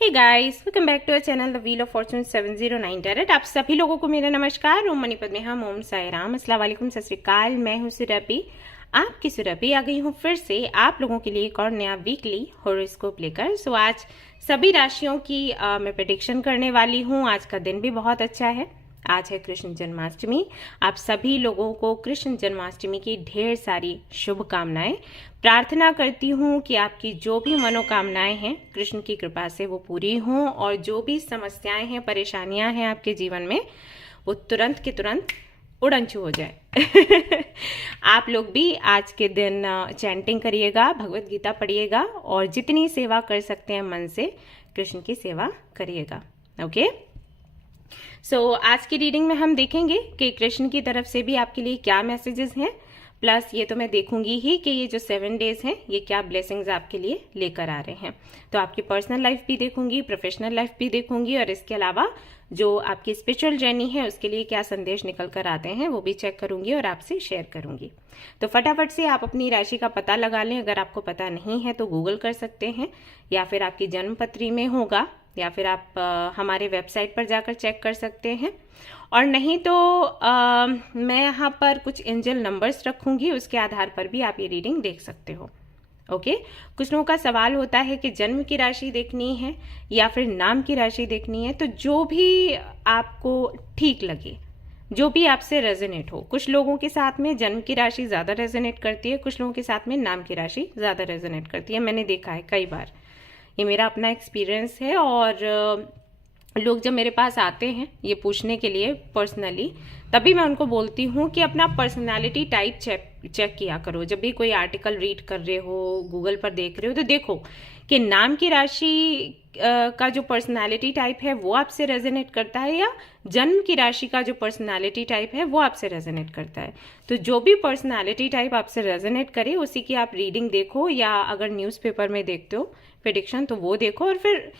Hey guys, welcome back to our channel the wheel of fortune 709 tarot. आप सभी लोगों को मेरा नमस्कार। ओम मणिपद में हम ओम साई राम, अस्सलाम वालेकुम, सत श्री अकाल। मैं हूँ सुरभि, आपकी सुरभि आ गई हूँ फिर से आप लोगों के लिए एक और नया वीकली हॉरोस्कोप लेकर। सो आज सभी राशियों की मैं प्रेडिक्शन करने वाली हूँ। आज का दिन भी बहुत अच्छा है। आज है कृष्ण जन्माष्टमी। आप सभी लोगों को कृष्ण जन्माष्टमी की ढेर सारी शुभकामनाएं। प्रार्थना करती हूँ कि आपकी जो भी मनोकामनाएं हैं कृष्ण की कृपा से वो पूरी हों, और जो भी समस्याएं हैं, परेशानियां हैं आपके जीवन में, वो तुरंत के तुरंत उड़नछू हो जाए। आप लोग भी आज के दिन चैंटिंग करिएगा, भगवत गीता पढ़िएगा, और जितनी सेवा कर सकते हैं मन से कृष्ण की सेवा करिएगा। ओके, सो आज की रीडिंग में हम देखेंगे कि कृष्ण की तरफ से भी आपके लिए क्या मैसेजेस हैं। प्लस ये तो मैं देखूंगी ही कि ये जो 7 डेज हैं ये क्या ब्लेसिंग्स आपके लिए लेकर आ रहे हैं। तो आपकी पर्सनल लाइफ भी देखूंगी, प्रोफेशनल लाइफ भी देखूंगी, और इसके अलावा जो आपकी स्पिरिचुअल जर्नी है उसके लिए क्या संदेश निकल कर आते हैं वो भी चेक करूंगी और आपसे शेयर करूंगी। तो फटाफट से आप अपनी राशि का पता लगा लें। अगर आपको पता नहीं है तो गूगल कर सकते हैं, या फिर आपकी जन्म पत्री में होगा, या फिर आप हमारे वेबसाइट पर जाकर चेक कर सकते हैं, और नहीं तो मैं यहाँ पर कुछ एंजल नंबर्स रखूंगी, उसके आधार पर भी आप ये रीडिंग देख सकते हो। ओके, कुछ लोगों का सवाल होता है कि जन्म की राशि देखनी है या फिर नाम की राशि देखनी है। तो जो भी आपको ठीक लगे, जो भी आपसे रेजोनेट हो। कुछ लोगों के साथ में जन्म की राशि ज्यादा रेजोनेट करती है, कुछ लोगों के साथ में नाम की राशि ज्यादा रेजोनेट करती है। मैंने देखा है कई बार, ये मेरा अपना एक्सपीरियंस है। और लोग जब मेरे पास आते हैं ये पूछने के लिए पर्सनली, तभी मैं उनको बोलती हूँ कि अपना पर्सनालिटी टाइप चेक किया करो। जब भी कोई आर्टिकल रीड कर रहे हो, गूगल पर देख रहे हो, तो देखो कि नाम की राशि का जो पर्सनालिटी टाइप है वो आपसे रेजोनेट करता है, या जन्म की राशि का जो पर्सनालिटी टाइप है वो आपसे रेजोनेट करता है। तो जो भी पर्सनालिटी टाइप आपसे रेजोनेट करे उसी की आप रीडिंग देखो, या अगर न्यूज़पेपर में देखते हो प्रेडिक्शन तो वो देखो, और फिर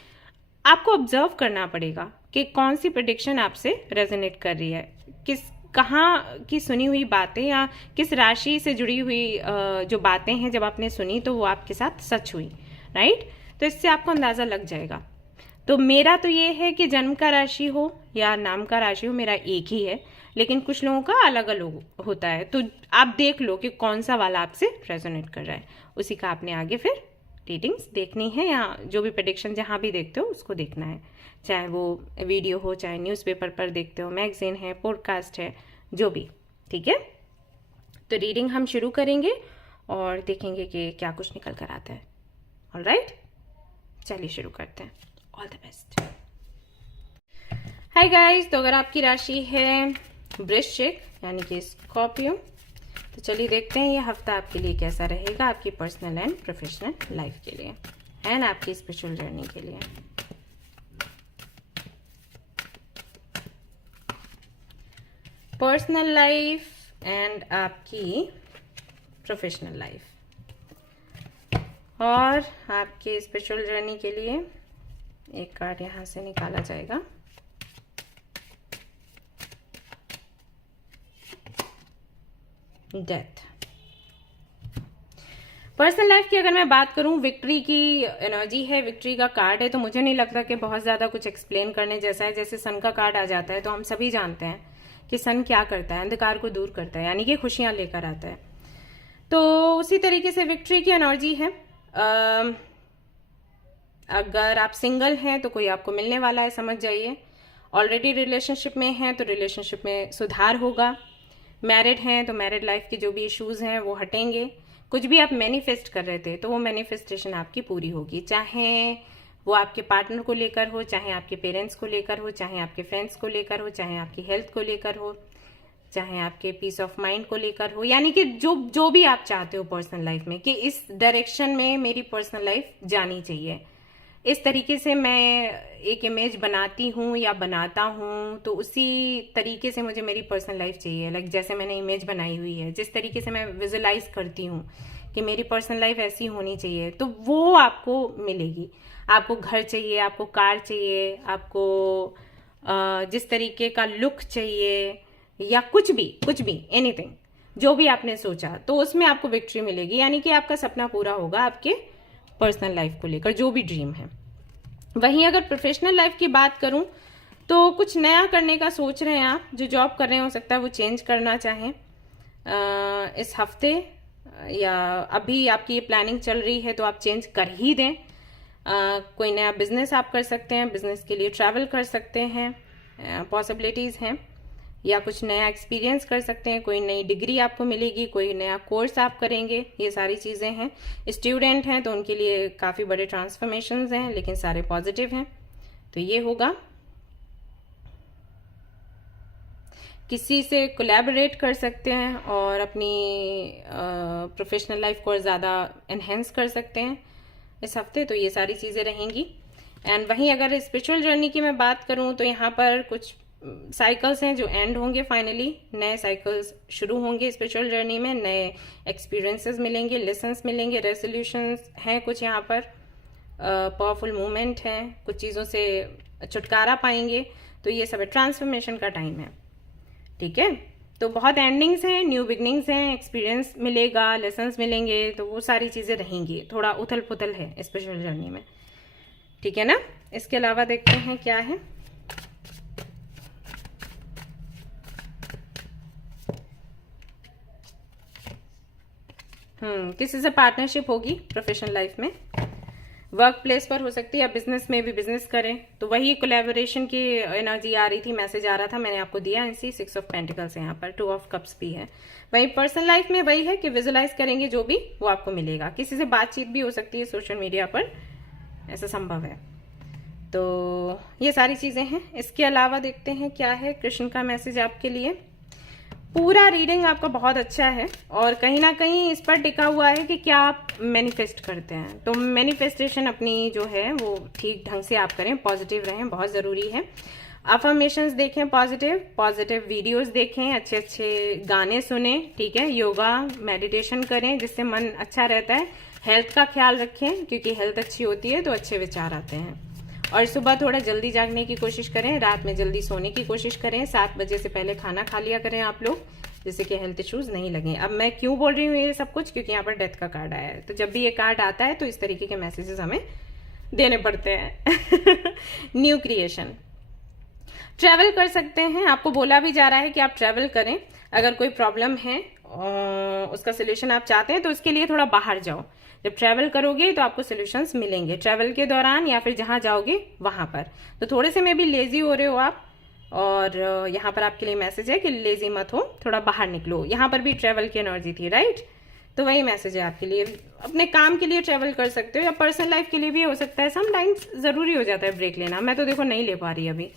आपको ऑब्जर्व करना पड़ेगा कि कौन सी प्रेडिक्शन आपसे रेजोनेट कर रही है, कहाँ की सुनी हुई बातें या किस राशि से जुड़ी हुई जो बातें हैं जब आपने सुनी तो वो आपके साथ सच हुई, राइट। तो इससे आपको अंदाजा लग जाएगा। तो मेरा तो ये है कि जन्म का राशि हो या नाम का राशि हो, मेरा एक ही है, लेकिन कुछ लोगों का अलग अलग होता है। तो आप देख लो कि कौन सा वाला आपसे रेजोनेट कर रहा है, उसी का आपने आगे फिर रीडिंग्स देखनी है, या जो भी प्रेडिक्शन जहाँ भी देखते हो उसको देखना है, चाहे वो वीडियो हो, चाहे न्यूज़पेपर पर देखते हो, मैगजीन है, पॉडकास्ट है, जो भी। ठीक है, तो रीडिंग हम शुरू करेंगे और देखेंगे कि क्या कुछ निकल कर आता है। ऑलराइट, चलिए शुरू करते हैं। All the best. Hi guys, तो अगर आपकी राशि है वृश्चिक यानी कि स्कॉर्पियो, तो चलिए देखते हैं ये हफ्ता आपके लिए कैसा रहेगा, आपकी पर्सनल एंड प्रोफेशनल लाइफ के लिए एंड आपकी स्पिरिचुअल जर्नी के लिए। पर्सनल लाइफ एंड आपकी प्रोफेशनल लाइफ, और आपके स्पिरिचुअल जर्नी के लिए एक कार्ड यहां से निकाला जाएगा। डेथ। पर्सनल लाइफ की अगर मैं बात करूं, विक्ट्री की एनर्जी है, विक्ट्री का कार्ड है, तो मुझे नहीं लगता कि बहुत ज्यादा कुछ एक्सप्लेन करने जैसा है। जैसे सन का कार्ड आ जाता है तो हम सभी जानते हैं कि सन क्या करता है, अंधकार को दूर करता है, यानी कि खुशियां लेकर आता है। तो उसी तरीके से विक्ट्री की एनर्जी है। अगर आप सिंगल हैं तो कोई आपको मिलने वाला है, समझ जाइए। ऑलरेडी रिलेशनशिप में हैं तो रिलेशनशिप में सुधार होगा। मैरिड हैं तो मैरिड लाइफ के जो भी इश्यूज हैं वो हटेंगे। कुछ भी आप मैनिफेस्ट कर रहे थे तो वो मैनिफेस्टेशन आपकी पूरी होगी, चाहे वो आपके पार्टनर को लेकर हो, चाहे आपके पेरेंट्स को लेकर हो, चाहे आपके फ्रेंड्स को लेकर हो, चाहे आपकी हेल्थ को लेकर हो, चाहे आपके पीस ऑफ माइंड को लेकर हो, यानी कि जो भी आप चाहते हो पर्सनल लाइफ में कि इस डायरेक्शन में मेरी पर्सनल लाइफ जानी चाहिए, इस तरीके से मैं एक इमेज बनाती हूँ या बनाता हूँ, तो उसी तरीके से मुझे मेरी पर्सनल लाइफ चाहिए। लाइक जैसे मैंने इमेज बनाई हुई है, जिस तरीके से मैं विजुलाइज करती हूँ कि मेरी पर्सनल लाइफ ऐसी होनी चाहिए, तो वो आपको मिलेगी। आपको घर चाहिए, आपको कार चाहिए, आपको जिस तरीके का लुक चाहिए, या कुछ भी एनीथिंग जो भी आपने सोचा, तो उसमें आपको विक्ट्री मिलेगी, यानी कि आपका सपना पूरा होगा आपके पर्सनल लाइफ को लेकर, जो भी ड्रीम है। वहीं अगर प्रोफेशनल लाइफ की बात करूं तो कुछ नया करने का सोच रहे हैं आप, जो जॉब कर रहे हैं हो सकता है वो चेंज करना चाहें इस हफ्ते, या अभी आपकी ये प्लानिंग चल रही है तो आप चेंज कर ही दें। कोई नया बिजनेस आप कर सकते हैं, बिजनेस के लिए ट्रैवल कर सकते हैं, पॉसिबिलिटीज़ हैं, या कुछ नया एक्सपीरियंस कर सकते हैं, कोई नई डिग्री आपको मिलेगी, कोई नया कोर्स आप करेंगे, ये सारी चीज़ें हैं। स्टूडेंट हैं तो उनके लिए काफ़ी बड़े ट्रांसफॉर्मेशंस हैं, लेकिन सारे पॉजिटिव हैं, तो ये होगा। किसी से कोलैबोरेट कर सकते हैं और अपनी प्रोफेशनल लाइफ को और ज़्यादा एनहेंस कर सकते हैं इस हफ्ते, तो ये सारी चीज़ें रहेंगी। एंड वहीं अगर स्पिरिचुअल जर्नी की मैं बात करूं तो यहाँ पर कुछ साइकिल्स हैं जो एंड होंगे, फाइनली नए साइकिल्स शुरू होंगे स्पिरिचुअल जर्नी में, नए एक्सपीरियंसेस मिलेंगे, लेसन्स मिलेंगे, रेजोल्यूशंस हैं कुछ यहाँ पर, पावरफुल मूवमेंट हैं, कुछ चीज़ों से छुटकारा पाएंगे, तो ये सब ट्रांसफॉर्मेशन का टाइम है, ठीक है। तो बहुत एंडिंग्स हैं, न्यू बिगनिंग्स हैं, एक्सपीरियंस मिलेगा, लेसन्स मिलेंगे, तो वो सारी चीज़ें रहेंगी। थोड़ा उथल पुथल है स्पिरिचुअल जर्नी में, ठीक है ना। इसके अलावा देखते हैं क्या है। किसी से पार्टनरशिप होगी प्रोफेशनल लाइफ में, वर्क प्लेस पर हो सकती है, या बिजनेस में भी बिजनेस करें तो वही कोलैबोरेशन की एनर्जी आ रही थी, मैसेज आ रहा था, मैंने आपको दिया इसी 6 ऑफ पेंटिकल्स है यहाँ पर, 2 ऑफ कप्स भी है। वही पर्सनल लाइफ में वही है कि विजुअलाइज करेंगे जो भी वो आपको मिलेगा। किसी से बातचीत भी हो सकती है सोशल मीडिया पर, ऐसा संभव है। तो ये सारी चीजें हैं। इसके अलावा देखते हैं क्या है कृष्ण का मैसेज आपके लिए। पूरा रीडिंग आपका बहुत अच्छा है और कहीं ना कहीं इस पर टिका हुआ है कि क्या आप मैनिफेस्ट करते हैं, तो मैनिफेस्टेशन अपनी जो है वो ठीक ढंग से आप करें, पॉजिटिव रहें, बहुत ज़रूरी है। अफर्मेशंस देखें, पॉजिटिव वीडियोस देखें, अच्छे अच्छे गाने सुने, ठीक है, योगा मेडिटेशन करें जिससे मन अच्छा रहता है। हेल्थ का ख्याल रखें क्योंकि हेल्थ अच्छी होती है तो अच्छे विचार आते हैं। और सुबह थोड़ा जल्दी जागने की कोशिश करें, रात में जल्दी सोने की कोशिश करें, 7 बजे से पहले खाना खा लिया करें आप लोग, जिससे कि हेल्थ इश्यूज नहीं लगे। अब मैं क्यों बोल रही हूँ ये सब कुछ, क्योंकि यहाँ पर डेथ का कार्ड आया है, तो जब भी ये कार्ड आता है तो इस तरीके के मैसेजेस हमें देने पड़ते हैं। न्यू क्रिएशन, ट्रैवल कर सकते हैं, आपको बोला भी जा रहा है कि आप ट्रैवल करें। अगर कोई प्रॉब्लम है उसका सोल्यूशन आप चाहते हैं तो उसके लिए थोड़ा बाहर जाओ। जब ट्रैवल करोगे तो आपको सोल्यूशंस मिलेंगे ट्रैवल के दौरान या फिर जहां जाओगे वहां पर। तो थोड़े से में भी लेजी हो रहे हो आप, और यहाँ पर आपके लिए मैसेज है कि लेजी मत हो, थोड़ा बाहर निकलो। यहाँ पर भी ट्रैवल की एनर्जी थी, राइट, तो वही मैसेज है आपके लिए। अपने काम के लिए ट्रैवल कर सकते हो या पर्सनल लाइफ के लिए भी हो सकता है। समटाइम्स जरूरी हो जाता है ब्रेक लेना, मैं तो देखो नहीं ले पा रही अभी,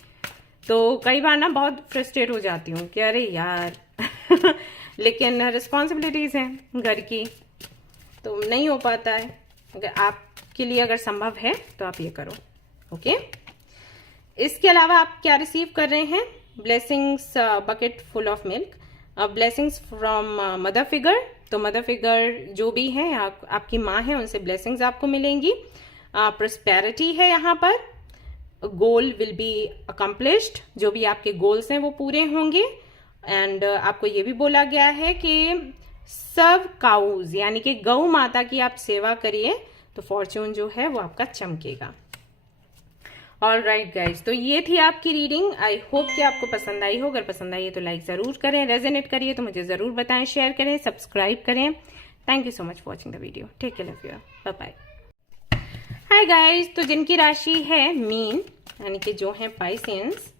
तो कई बार ना बहुत फ्रस्ट्रेट हो जाती हूँ कि अरे यार लेकिन रिस्पॉन्सिबिलिटीज हैं घर की तो नहीं हो पाता है। अगर आपके लिए अगर संभव है तो आप ये करो, ओके। इसके अलावा आप क्या रिसीव कर रहे हैं, blessings, bucket full of milk, blessings from mother figure. तो मदर फिगर जो भी है आपकी माँ है, उनसे ब्लेसिंग्स आपको मिलेंगी। प्रोस्पेरिटी है यहाँ पर, गोल विल बी अकम्प्लिश्ड, जो भी आपके गोल्स हैं वो पूरे होंगे। एंड आपको ये भी बोला गया है कि सर्व काउज, यानी कि गौ माता की आप सेवा करिए तो फॉर्च्यून जो है वो आपका चमकेगा। ऑल राइट गाइज, तो ये थी आपकी रीडिंग। आई होप कि आपको पसंद आई हो। अगर पसंद आई है तो लाइक जरूर करें, रेजोनेट करिए तो मुझे जरूर बताएं, शेयर करें, सब्सक्राइब करें। Thank you so much for watching the video. Take care of you, bye bye. Hi guys, तो जिनकी राशि है मीन, यानी कि जो है पाइसियंस,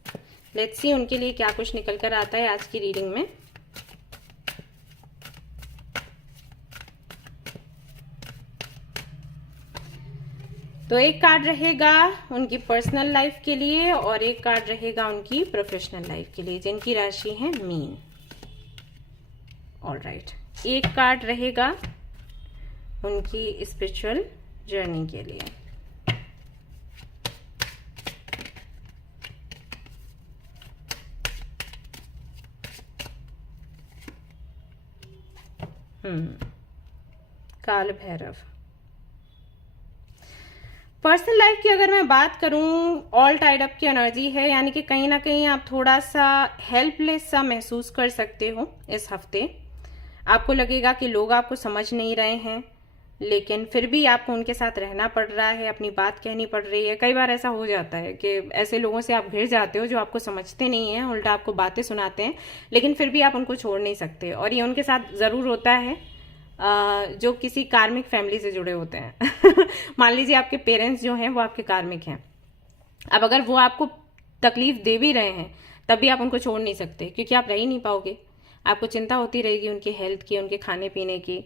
लेट्स सी उनके लिए क्या कुछ निकल कर आता है आज की रीडिंग में। तो एक कार्ड रहेगा उनकी पर्सनल लाइफ के लिए और एक कार्ड रहेगा उनकी प्रोफेशनल लाइफ के लिए, जिनकी राशि है मीन। ऑल राइट, एक कार्ड रहेगा उनकी स्पिरिचुअल जर्नी के लिए। काल भैरव। पर्सनल लाइफ की अगर मैं बात करूं, ऑल टाइड अप की एनर्जी है, यानी कि कहीं ना कहीं आप थोड़ा सा हेल्पलेस सा महसूस कर सकते हो इस हफ्ते। आपको लगेगा कि लोग आपको समझ नहीं रहे हैं, लेकिन फिर भी आपको उनके साथ रहना पड़ रहा है, अपनी बात कहनी पड़ रही है। कई बार ऐसा हो जाता है कि ऐसे लोगों से आप घिर जाते हो जो आपको समझते नहीं हैं, उल्टा आपको बातें सुनाते हैं, लेकिन फिर भी आप उनको छोड़ नहीं सकते। और ये उनके साथ ज़रूर होता है जो किसी कार्मिक फैमिली से जुड़े होते हैं। मान लीजिए आपके पेरेंट्स जो हैं वो आपके कार्मिक हैं। अब अगर वो आपको तकलीफ दे भी रहे हैं तब भी आप उनको छोड़ नहीं सकते, क्योंकि आप रह ही नहीं पाओगे। आपको चिंता होती रहेगी उनकी हेल्थ की, उनके खाने पीने की,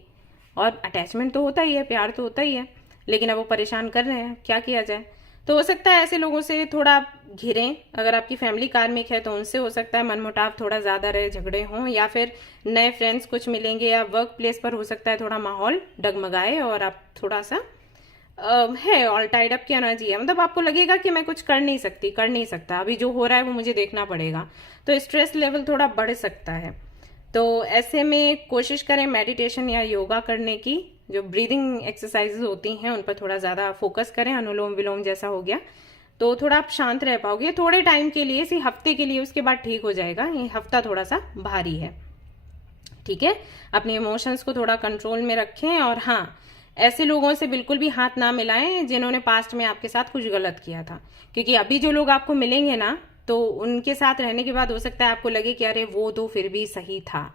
और अटैचमेंट तो होता ही है, प्यार तो होता ही है, लेकिन अब वो परेशान कर रहे हैं, क्या किया जाए। तो हो सकता है ऐसे लोगों से थोड़ा घिरें। अगर आपकी फैमिली कार्मिक है तो उनसे हो सकता है मनमुटाव थोड़ा ज़्यादा रहे, झगड़े हों, या फिर नए फ्रेंड्स कुछ मिलेंगे, या वर्क प्लेस पर हो सकता है थोड़ा माहौल डगमगाए और आप थोड़ा सा है ऑल टाइड अप की एनर्जी है। मतलब आपको लगेगा कि मैं कुछ कर नहीं सकती, कर नहीं सकता, अभी जो हो रहा है वो मुझे देखना पड़ेगा। तो स्ट्रेस लेवल थोड़ा बढ़ सकता है। तो ऐसे में कोशिश करें मेडिटेशन या योगा करने की, जो ब्रीदिंग एक्सरसाइजेज होती हैं उन पर थोड़ा ज़्यादा फोकस करें। अनुलोम विलोम जैसा हो गया तो थोड़ा आप शांत रह पाओगे थोड़े टाइम के लिए, इसी हफ्ते के लिए, उसके बाद ठीक हो जाएगा। ये हफ्ता थोड़ा सा भारी है, ठीक है। अपने इमोशंस को थोड़ा कंट्रोल में रखें, और हाँ, ऐसे लोगों से बिल्कुल भी हाथ ना मिलाएं जिन्होंने पास्ट में आपके साथ कुछ गलत किया था, क्योंकि अभी जो लोग आपको मिलेंगे ना, तो उनके साथ रहने के बाद हो सकता है आपको लगे कि अरे वो तो फिर भी सही था।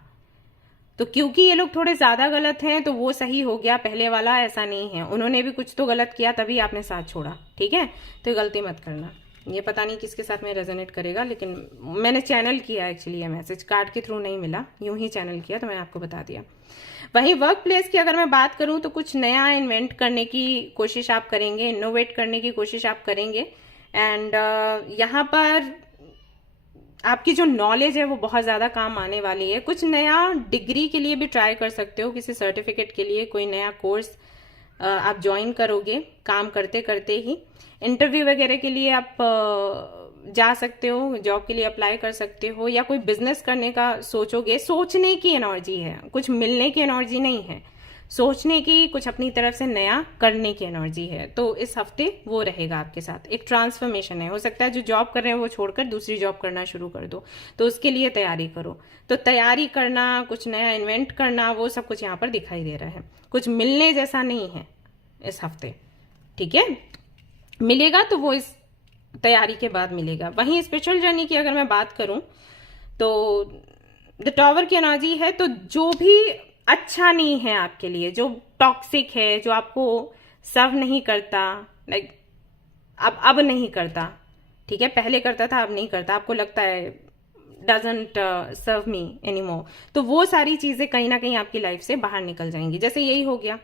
तो क्योंकि ये लोग थोड़े ज्यादा गलत हैं तो वो सही हो गया, पहले वाला ऐसा नहीं है, उन्होंने भी कुछ तो गलत किया तभी आपने साथ छोड़ा, ठीक है। तो गलती मत करना। ये पता नहीं किसके साथ में रेजोनेट करेगा, लेकिन मैंने चैनल किया एक्चुअली, ये मैसेज कार्ड के थ्रू नहीं मिला, यूं ही चैनल किया तो मैंने आपको बता दिया। वहीं वर्क प्लेस की अगर मैं बात करूं तो कुछ नया इन्वेंट करने की कोशिश आप करेंगे, इनोवेट करने की कोशिश आप करेंगे। एंड यहाँ पर आपकी जो नॉलेज है वो बहुत ज़्यादा काम आने वाली है। कुछ नया डिग्री के लिए भी ट्राई कर सकते हो, किसी सर्टिफिकेट के लिए कोई नया कोर्स आप ज्वाइन करोगे काम करते करते ही। इंटरव्यू वगैरह के लिए आप जा सकते हो, जॉब के लिए अप्लाई कर सकते हो, या कोई बिजनेस करने का सोचोगे। सोचने की एनर्जी है, कुछ मिलने की एनर्जी नहीं है, सोचने की, कुछ अपनी तरफ से नया करने की एनर्जी है। तो इस हफ्ते वो रहेगा आपके साथ, एक ट्रांसफॉर्मेशन है। हो सकता है जो जॉब कर रहे हैं वो छोड़कर दूसरी जॉब करना शुरू कर दो, तो उसके लिए तैयारी करो। तो तैयारी करना, कुछ नया इन्वेंट करना, वो सब कुछ यहाँ पर दिखाई दे रहा है। कुछ मिलने जैसा नहीं है इस हफ्ते, ठीक है। मिलेगा तो वो इस तैयारी के बाद मिलेगा। वहीं स्पिरिचुअल जर्नी की अगर मैं बात करूं तो द टॉवर की एनर्जी है। तो जो भी अच्छा नहीं है आपके लिए, जो टॉक्सिक है, जो आपको सर्व नहीं करता, लाइक अब नहीं करता, ठीक है, पहले करता था अब नहीं करता, आपको लगता है डजंट सर्व मी एनीमोर, तो वो सारी चीजें कहीं ना कहीं आपकी लाइफ से बाहर निकल जाएंगी। जैसे यही हो गया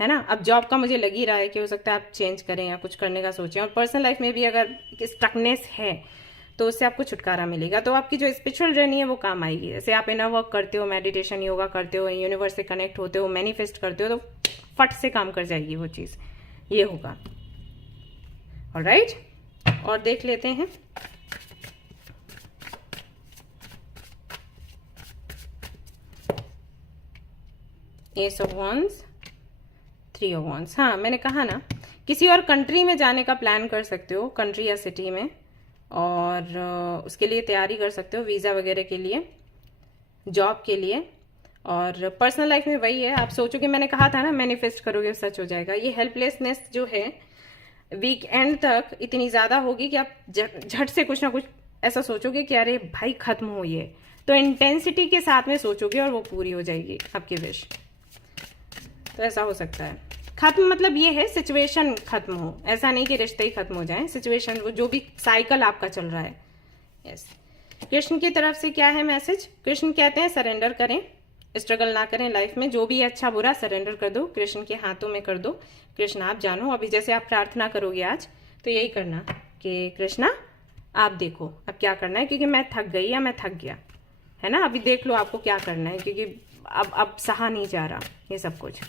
है ना। अब जॉब का मुझे लग ही रहा है कि हो सकता है आप चेंज करें या कुछ करने का सोचें। और पर्सनल लाइफ में भी अगर स्टकनेस है तो उससे आपको छुटकारा मिलेगा। तो आपकी जो स्पिरिचुअल जर्नी है वो काम आएगी। जैसे आप इनर वर्क करते हो, मेडिटेशन योगा करते हो, यूनिवर्स से कनेक्ट होते हो, मैनिफेस्ट करते हो, तो फट से काम कर जाएगी वो चीज, ये होगा। ऑलराइट, और देख लेते हैं S of wands, 3 of wands. हाँ, मैंने कहा ना, किसी और कंट्री में जाने का प्लान कर सकते हो, कंट्री या सिटी में, और उसके लिए तैयारी कर सकते हो, वीज़ा वगैरह के लिए, जॉब के लिए। और पर्सनल लाइफ में वही है, आप सोचोगे, मैंने कहा था ना, मैनिफेस्ट करोगे सच हो जाएगा। ये हेल्पलेसनेस जो है वीक एंड तक इतनी ज़्यादा होगी कि आप झट से कुछ ना कुछ ऐसा सोचोगे कि अरे भाई खत्म हो ये। तो इंटेंसिटी के साथ में सोचोगे और वो पूरी हो जाएगी आपकी विश। तो ऐसा हो सकता है। खत्म मतलब ये है सिचुएशन खत्म हो, ऐसा नहीं कि रिश्ते ही खत्म हो जाएं, सिचुएशन वो जो भी साइकिल आपका चल रहा है। यस, कृष्ण की तरफ से क्या है मैसेज? कृष्ण कहते हैं सरेंडर करें, स्ट्रगल ना करें लाइफ में, जो भी अच्छा बुरा सरेंडर कर दो, कृष्ण के हाथों में कर दो। कृष्ण आप जानो, अभी जैसे आप प्रार्थना करोगे आज, तो यही करना कि कृष्णा आप देखो अब क्या करना है, क्योंकि मैं थक गई या मैं थक गया, है ना। अभी देख लो आपको क्या करना है, क्योंकि अब सहा नहीं जा रहा ये सब कुछ।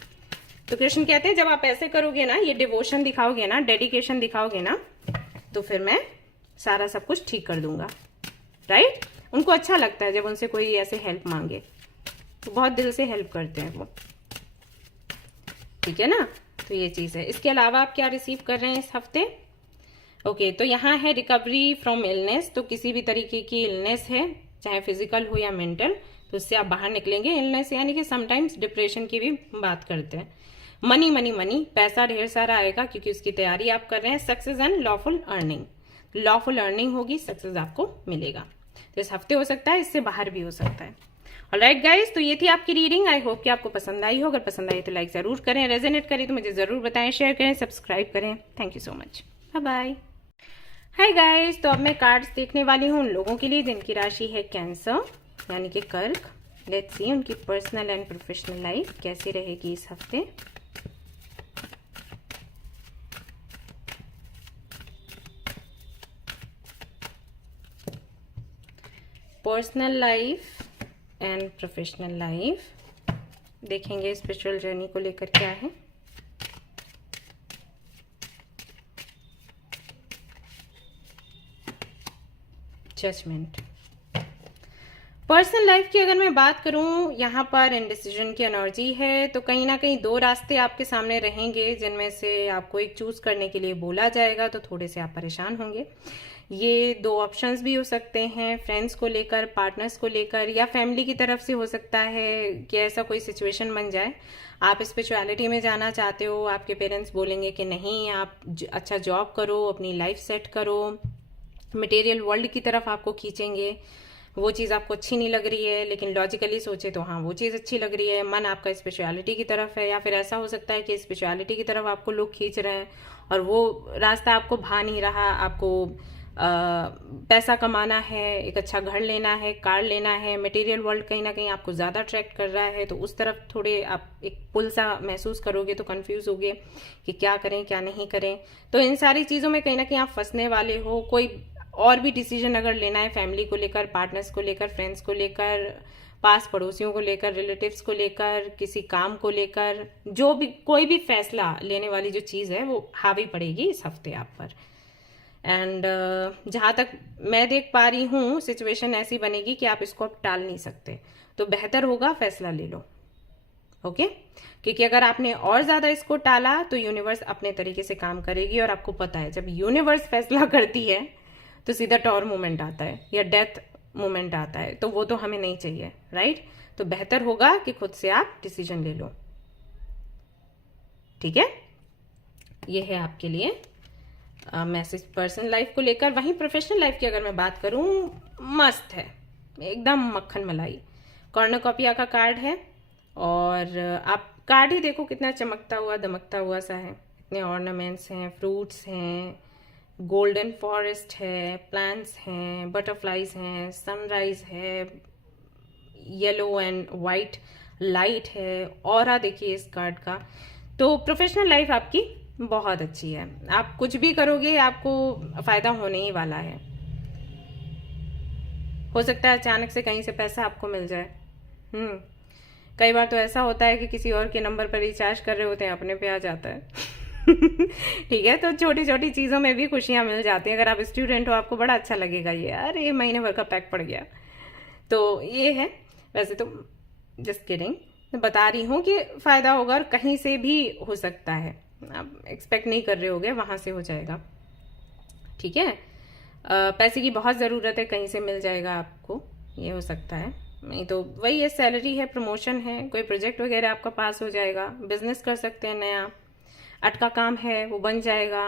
तो कृष्ण कहते हैं जब आप ऐसे करोगे ना, ये डिवोशन दिखाओगे ना, डेडिकेशन दिखाओगे ना, तो फिर मैं सारा सब कुछ ठीक कर दूंगा। राइट, उनको अच्छा लगता है जब उनसे कोई ऐसे हेल्प मांगे, तो बहुत दिल से हेल्प करते हैं वो, ठीक है ना। तो ये चीज है। इसके अलावा आप क्या रिसीव कर रहे हैं इस हफ्ते? ओके, तो यहाँ है रिकवरी फ्रॉम इलनेस। तो किसी भी तरीके की इलनेस है, चाहे फिजिकल हो या मेंटल, तो उससे आप बाहर निकलेंगे। इलनेस यानी कि समटाइम्स डिप्रेशन की भी बात करते हैं। मनी मनी मनी, पैसा ढेर सारा आएगा क्योंकि उसकी तैयारी आप कर रहे हैं। Success and lawful earning, lawful earning होगी, सक्सेस आपको मिलेगा। तो इस हफ्ते हो सकता है, इससे बाहर भी हो सकता है। ऑलराइट गाइस, तो ये थी आपकी रीडिंग। आई होप कि आपको पसंद आई हो। अगर पसंद आई तो लाइक जरूर करें, रेजोनेट करें तो मुझे जरूर बताएं, शेयर करें, सब्सक्राइब करें। Thank you so much, bye bye. Hi guys, तो अब मैं कार्ड्स देखने वाली हूँ उन लोगों के लिए जिनकी राशि है कैंसर यानी कि कर्क। लेट्स सी उनकी पर्सनल एंड प्रोफेशनल लाइफ कैसी रहेगी इस हफ्ते। Personal life and professional life देखेंगे, स्पिरिचुअल जर्नी को लेकर क्या है। जजमेंट। पर्सनल लाइफ की अगर मैं बात करूं, यहाँ पर इनडिसीजन की एनर्जी है, तो कहीं ना कहीं दो रास्ते आपके सामने रहेंगे जिनमें से आपको एक चूज करने के लिए बोला जाएगा, तो थोड़े से आप परेशान होंगे। ये दो ऑप्शंस भी हो सकते हैं, फ्रेंड्स को लेकर, पार्टनर्स को लेकर, या फैमिली की तरफ से हो सकता है कि ऐसा कोई सिचुएशन बन जाए। आप स्पिरिचुअलिटी में जाना चाहते हो, आपके पेरेंट्स बोलेंगे कि नहीं, आप अच्छा जॉब करो, अपनी लाइफ सेट करो, मटेरियल वर्ल्ड की तरफ आपको खींचेंगे। वो चीज़ आपको अच्छी नहीं लग रही है, लेकिन लॉजिकली सोचे तो हाँ वो चीज़ अच्छी लग रही है, मन आपका स्पिरिचुअलिटी की तरफ है। या फिर ऐसा हो सकता है कि स्पिरिचुअलिटी की तरफ आपको लोग खींच रहे हैं और वो रास्ता आपको भा नहीं रहा। आपको पैसा कमाना है, एक अच्छा घर लेना है, कार लेना है, मटेरियल वर्ल्ड कहीं ना कहीं आपको ज़्यादा अट्रैक्ट कर रहा है, तो उस तरफ थोड़े आप एक पुल सा महसूस करोगे, तो कंफ्यूज होगे कि क्या करें क्या नहीं करें। तो इन सारी चीज़ों में कहीं ना कहीं आप फंसने वाले हो। कोई और भी डिसीजन अगर लेना है, फैमिली को लेकर, पार्टनर्स को लेकर, फ्रेंड्स को लेकर, पास पड़ोसियों को लेकर, रिलेटिव्स को लेकर, किसी काम को लेकर, जो भी कोई भी फैसला लेने वाली जो चीज़ है वो हावी पड़ेगी इस हफ्ते आप पर। एंड जहाँ तक मैं देख पा रही हूँ, सिचुएशन ऐसी बनेगी कि आप इसको अब टाल नहीं सकते, तो बेहतर होगा फैसला ले लो। ओके क्योंकि अगर आपने और ज्यादा इसको टाला तो यूनिवर्स अपने तरीके से काम करेगी, और आपको पता है जब यूनिवर्स फैसला करती है तो सीधा टॉर मोमेंट आता है या डेथ मोमेंट आता है, तो वो तो हमें नहीं चाहिए, राइट। तो बेहतर होगा कि खुद से आप डिसीजन ले लो, ठीक है। ये है आपके लिए मैसेज पर्सनल लाइफ को लेकर। वहीं प्रोफेशनल लाइफ की अगर मैं बात करूं, मस्त है, एकदम मक्खन मलाई। कॉर्नोकॉपिया का कार्ड है, और आप कार्ड ही देखो कितना चमकता हुआ दमकता हुआ सा है। इतने ऑर्नामेंट्स हैं, फ्रूट्स हैं, गोल्डन फॉरेस्ट है, प्लांट्स हैं, बटरफ्लाईज हैं, सनराइज है, येलो एंड वाइट लाइट है। ऑरा देखिए इस कार्ड का। तो प्रोफेशनल लाइफ आपकी बहुत अच्छी है, आप कुछ भी करोगे आपको फायदा होने ही वाला है। हो सकता है अचानक से कहीं से पैसा आपको मिल जाए। कई बार तो ऐसा होता है कि किसी और के नंबर पर रिचार्ज कर रहे होते हैं, अपने पे आ जाता है। ठीक है, तो छोटी छोटी चीजों में भी खुशियां मिल जाती हैं। अगर आप स्टूडेंट हो आपको बड़ा अच्छा लगेगा ये, यार ये महीने भर का पैक पड़ गया। तो ये है, वैसे तो जस्ट किडिंग, बता रही हूँ कि फायदा होगा, और कहीं से भी हो सकता है, आप एक्सपेक्ट नहीं कर रहे होगे, वहां से हो जाएगा, ठीक है। पैसे की बहुत ज़रूरत है, कहीं से मिल जाएगा आपको, ये हो सकता है। नहीं तो वही है, सैलरी है, प्रमोशन है, कोई प्रोजेक्ट वगैरह आपका पास हो जाएगा, बिजनेस कर सकते हैं, नया अटका काम है वो बन जाएगा,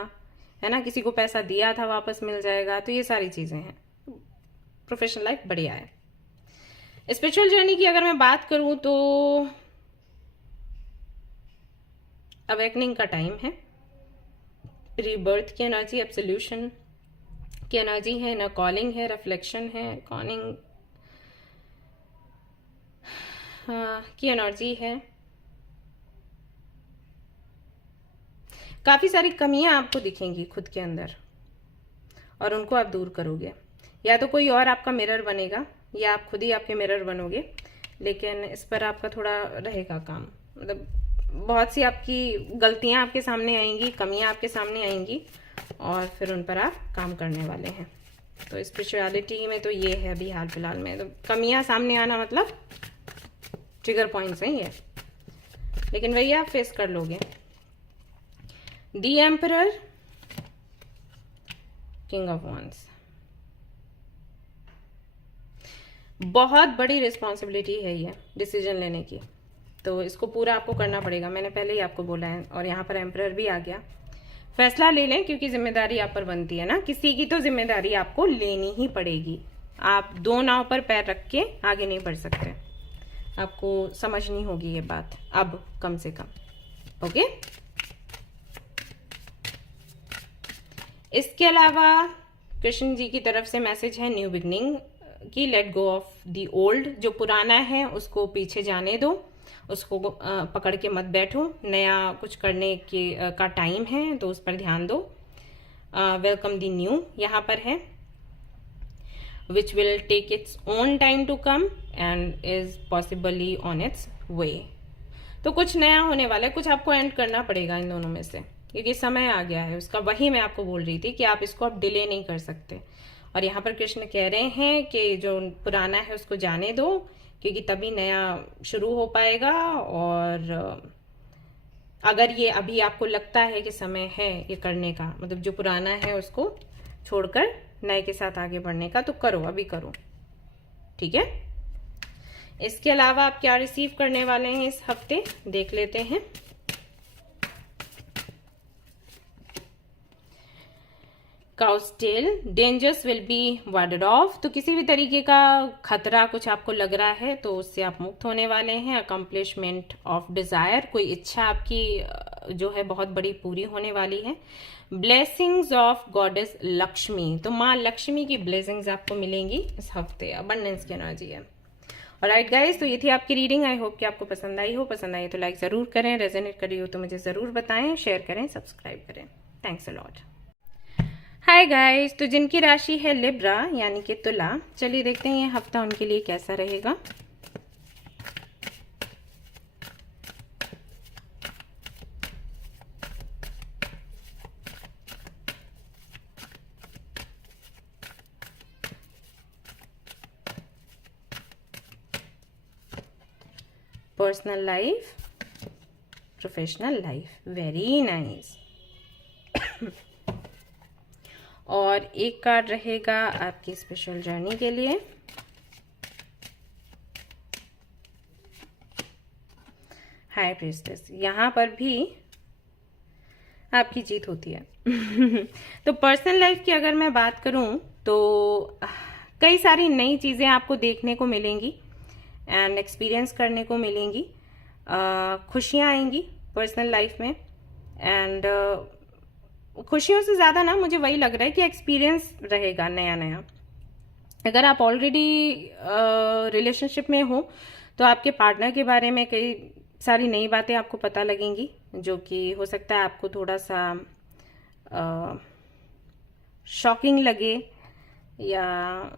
है ना। किसी को पैसा दिया था वापस मिल जाएगा, तो ये सारी चीज़ें हैं। प्रोफेशनल लाइफ बढ़िया है। स्पिरिचुअल जर्नी की अगर मैं बात करूं तो अवेकनिंग का टाइम है, रीबर्थ की एनर्जी, एब्सोल्यूशन की एनर्जी है, ना कॉलिंग है, रिफ्लेक्शन है, कॉलिंग की एनर्जी है। काफी सारी कमियां आपको दिखेंगी खुद के अंदर, और उनको आप दूर करोगे। या तो कोई और आपका मिरर बनेगा, या आप खुद ही आपके मिरर बनोगे, लेकिन इस पर आपका थोड़ा रहेगा काम। मतलब बहुत सी आपकी गलतियां आपके सामने आएंगी, कमियां आपके सामने आएंगी, और फिर उन पर आप काम करने वाले हैं। तो स्पिरिचुअलिटी में तो ये है अभी हाल फिलहाल में, तो कमियां सामने आना मतलब ट्रिगर पॉइंट्स हैं ये, लेकिन वही आप फेस कर लोगे। दी एम्परर, किंग ऑफ वॉन्ड्स, बहुत बड़ी रिस्पॉन्सिबिलिटी है ये डिसीजन लेने की, तो इसको पूरा आपको करना पड़ेगा, मैंने पहले ही आपको बोला है। और यहाँ पर एम्परर भी आ गया। फैसला ले लें, क्योंकि जिम्मेदारी आप पर बनती है ना, किसी की तो जिम्मेदारी आपको लेनी ही पड़ेगी। आप दो नाव पर पैर रख के आगे नहीं बढ़ सकते। आपको समझनी होगी ये बात अब कम से कम। ओके, इसके अलावा कृष्ण जी की तरफ से मैसेज है न्यू बिगनिंग की। Let go of the old, जो पुराना है उसको पीछे जाने दो, उसको पकड़ के मत बैठो। नया कुछ करने का टाइम है तो उस पर ध्यान दो। वेलकम द न्यू यहाँ पर है, which will take its own time to come and is possibly on its way. तो कुछ नया होने वाला है, कुछ आपको एंड करना पड़ेगा इन दोनों में से, क्योंकि समय आ गया है उसका। वही मैं आपको बोल रही थी कि आप इसको अब डिले नहीं कर सकते। और यहाँ पर कृष्ण कह रहे हैं कि जो पुराना है उसको जाने दो, क्योंकि तभी नया शुरू हो पाएगा। और अगर ये अभी आपको लगता है कि समय है ये करने का, मतलब जो पुराना है उसको छोड़कर नए के साथ आगे बढ़ने का, तो करो, अभी करो, ठीक है। इसके अलावा आप क्या रिसीव करने वाले हैं इस हफ्ते, देख लेते हैं। Cows tell, dangers will be warded off. तो किसी भी तरीके का खतरा कुछ आपको लग रहा है तो उससे आप मुक्त होने वाले हैं। अकम्प्लिशमेंट ऑफ डिजायर, कोई इच्छा आपकी जो है बहुत बड़ी पूरी होने वाली है। ब्लेसिंग्स ऑफ गॉडेस लक्ष्मी, तो माँ लक्ष्मी की ब्लेसिंग्स आपको मिलेंगी इस हफ्ते। अबंडेंस की एनर्जी है। ऑलराइट गाइस, तो ये थी आपकी रीडिंग। आई होप कि आपको पसंद आई हो। पसंद आई तो लाइक जरूर करें, रेजोनेट करी हो तो मुझे जरूर बताएं, शेयर करें, सब्सक्राइब करें। Thanks a lot. Hi guys, तो जिनकी राशि है लिब्रा यानी कि तुला, चलिए देखते हैं ये हफ्ता उनके लिए कैसा रहेगा। Personal life, professional life, very nice. और एक कार्ड रहेगा आपकी स्पेशल जर्नी के लिए। हाई प्रीस्टेस, यहाँ पर भी आपकी जीत होती है। तो पर्सनल लाइफ की अगर मैं बात करूं तो कई सारी नई चीजें आपको देखने को मिलेंगी एंड एक्सपीरियंस करने को मिलेंगी। खुशियां आएंगी पर्सनल लाइफ में। एंड खुशियों से ज़्यादा ना मुझे वही लग रहा है कि एक्सपीरियंस रहेगा नया नया। अगर आप ऑलरेडी रिलेशनशिप में हो तो आपके पार्टनर के बारे में कई सारी नई बातें आपको पता लगेंगी, जो कि हो सकता है आपको थोड़ा सा शॉकिंग लगे। या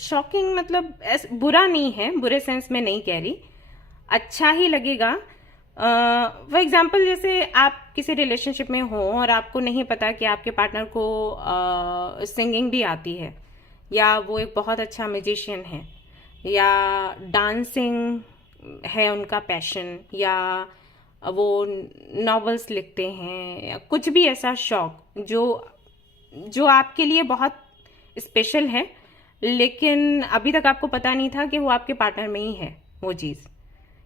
शॉकिंग मतलब बुरा नहीं है, बुरे सेंस में नहीं कह रही, अच्छा ही लगेगा। फॉर एग्जाम्पल, जैसे आप किसी रिलेशनशिप में हो और आपको नहीं पता कि आपके पार्टनर को सिंगिंग भी आती है, या वो एक बहुत अच्छा म्यूजिशियन है, या डांसिंग है उनका पैशन, या वो नॉवेल्स लिखते हैं, या कुछ भी ऐसा शौक जो आपके लिए बहुत स्पेशल है, लेकिन अभी तक आपको पता नहीं था कि वो आपके पार्टनर में ही है वो चीज़।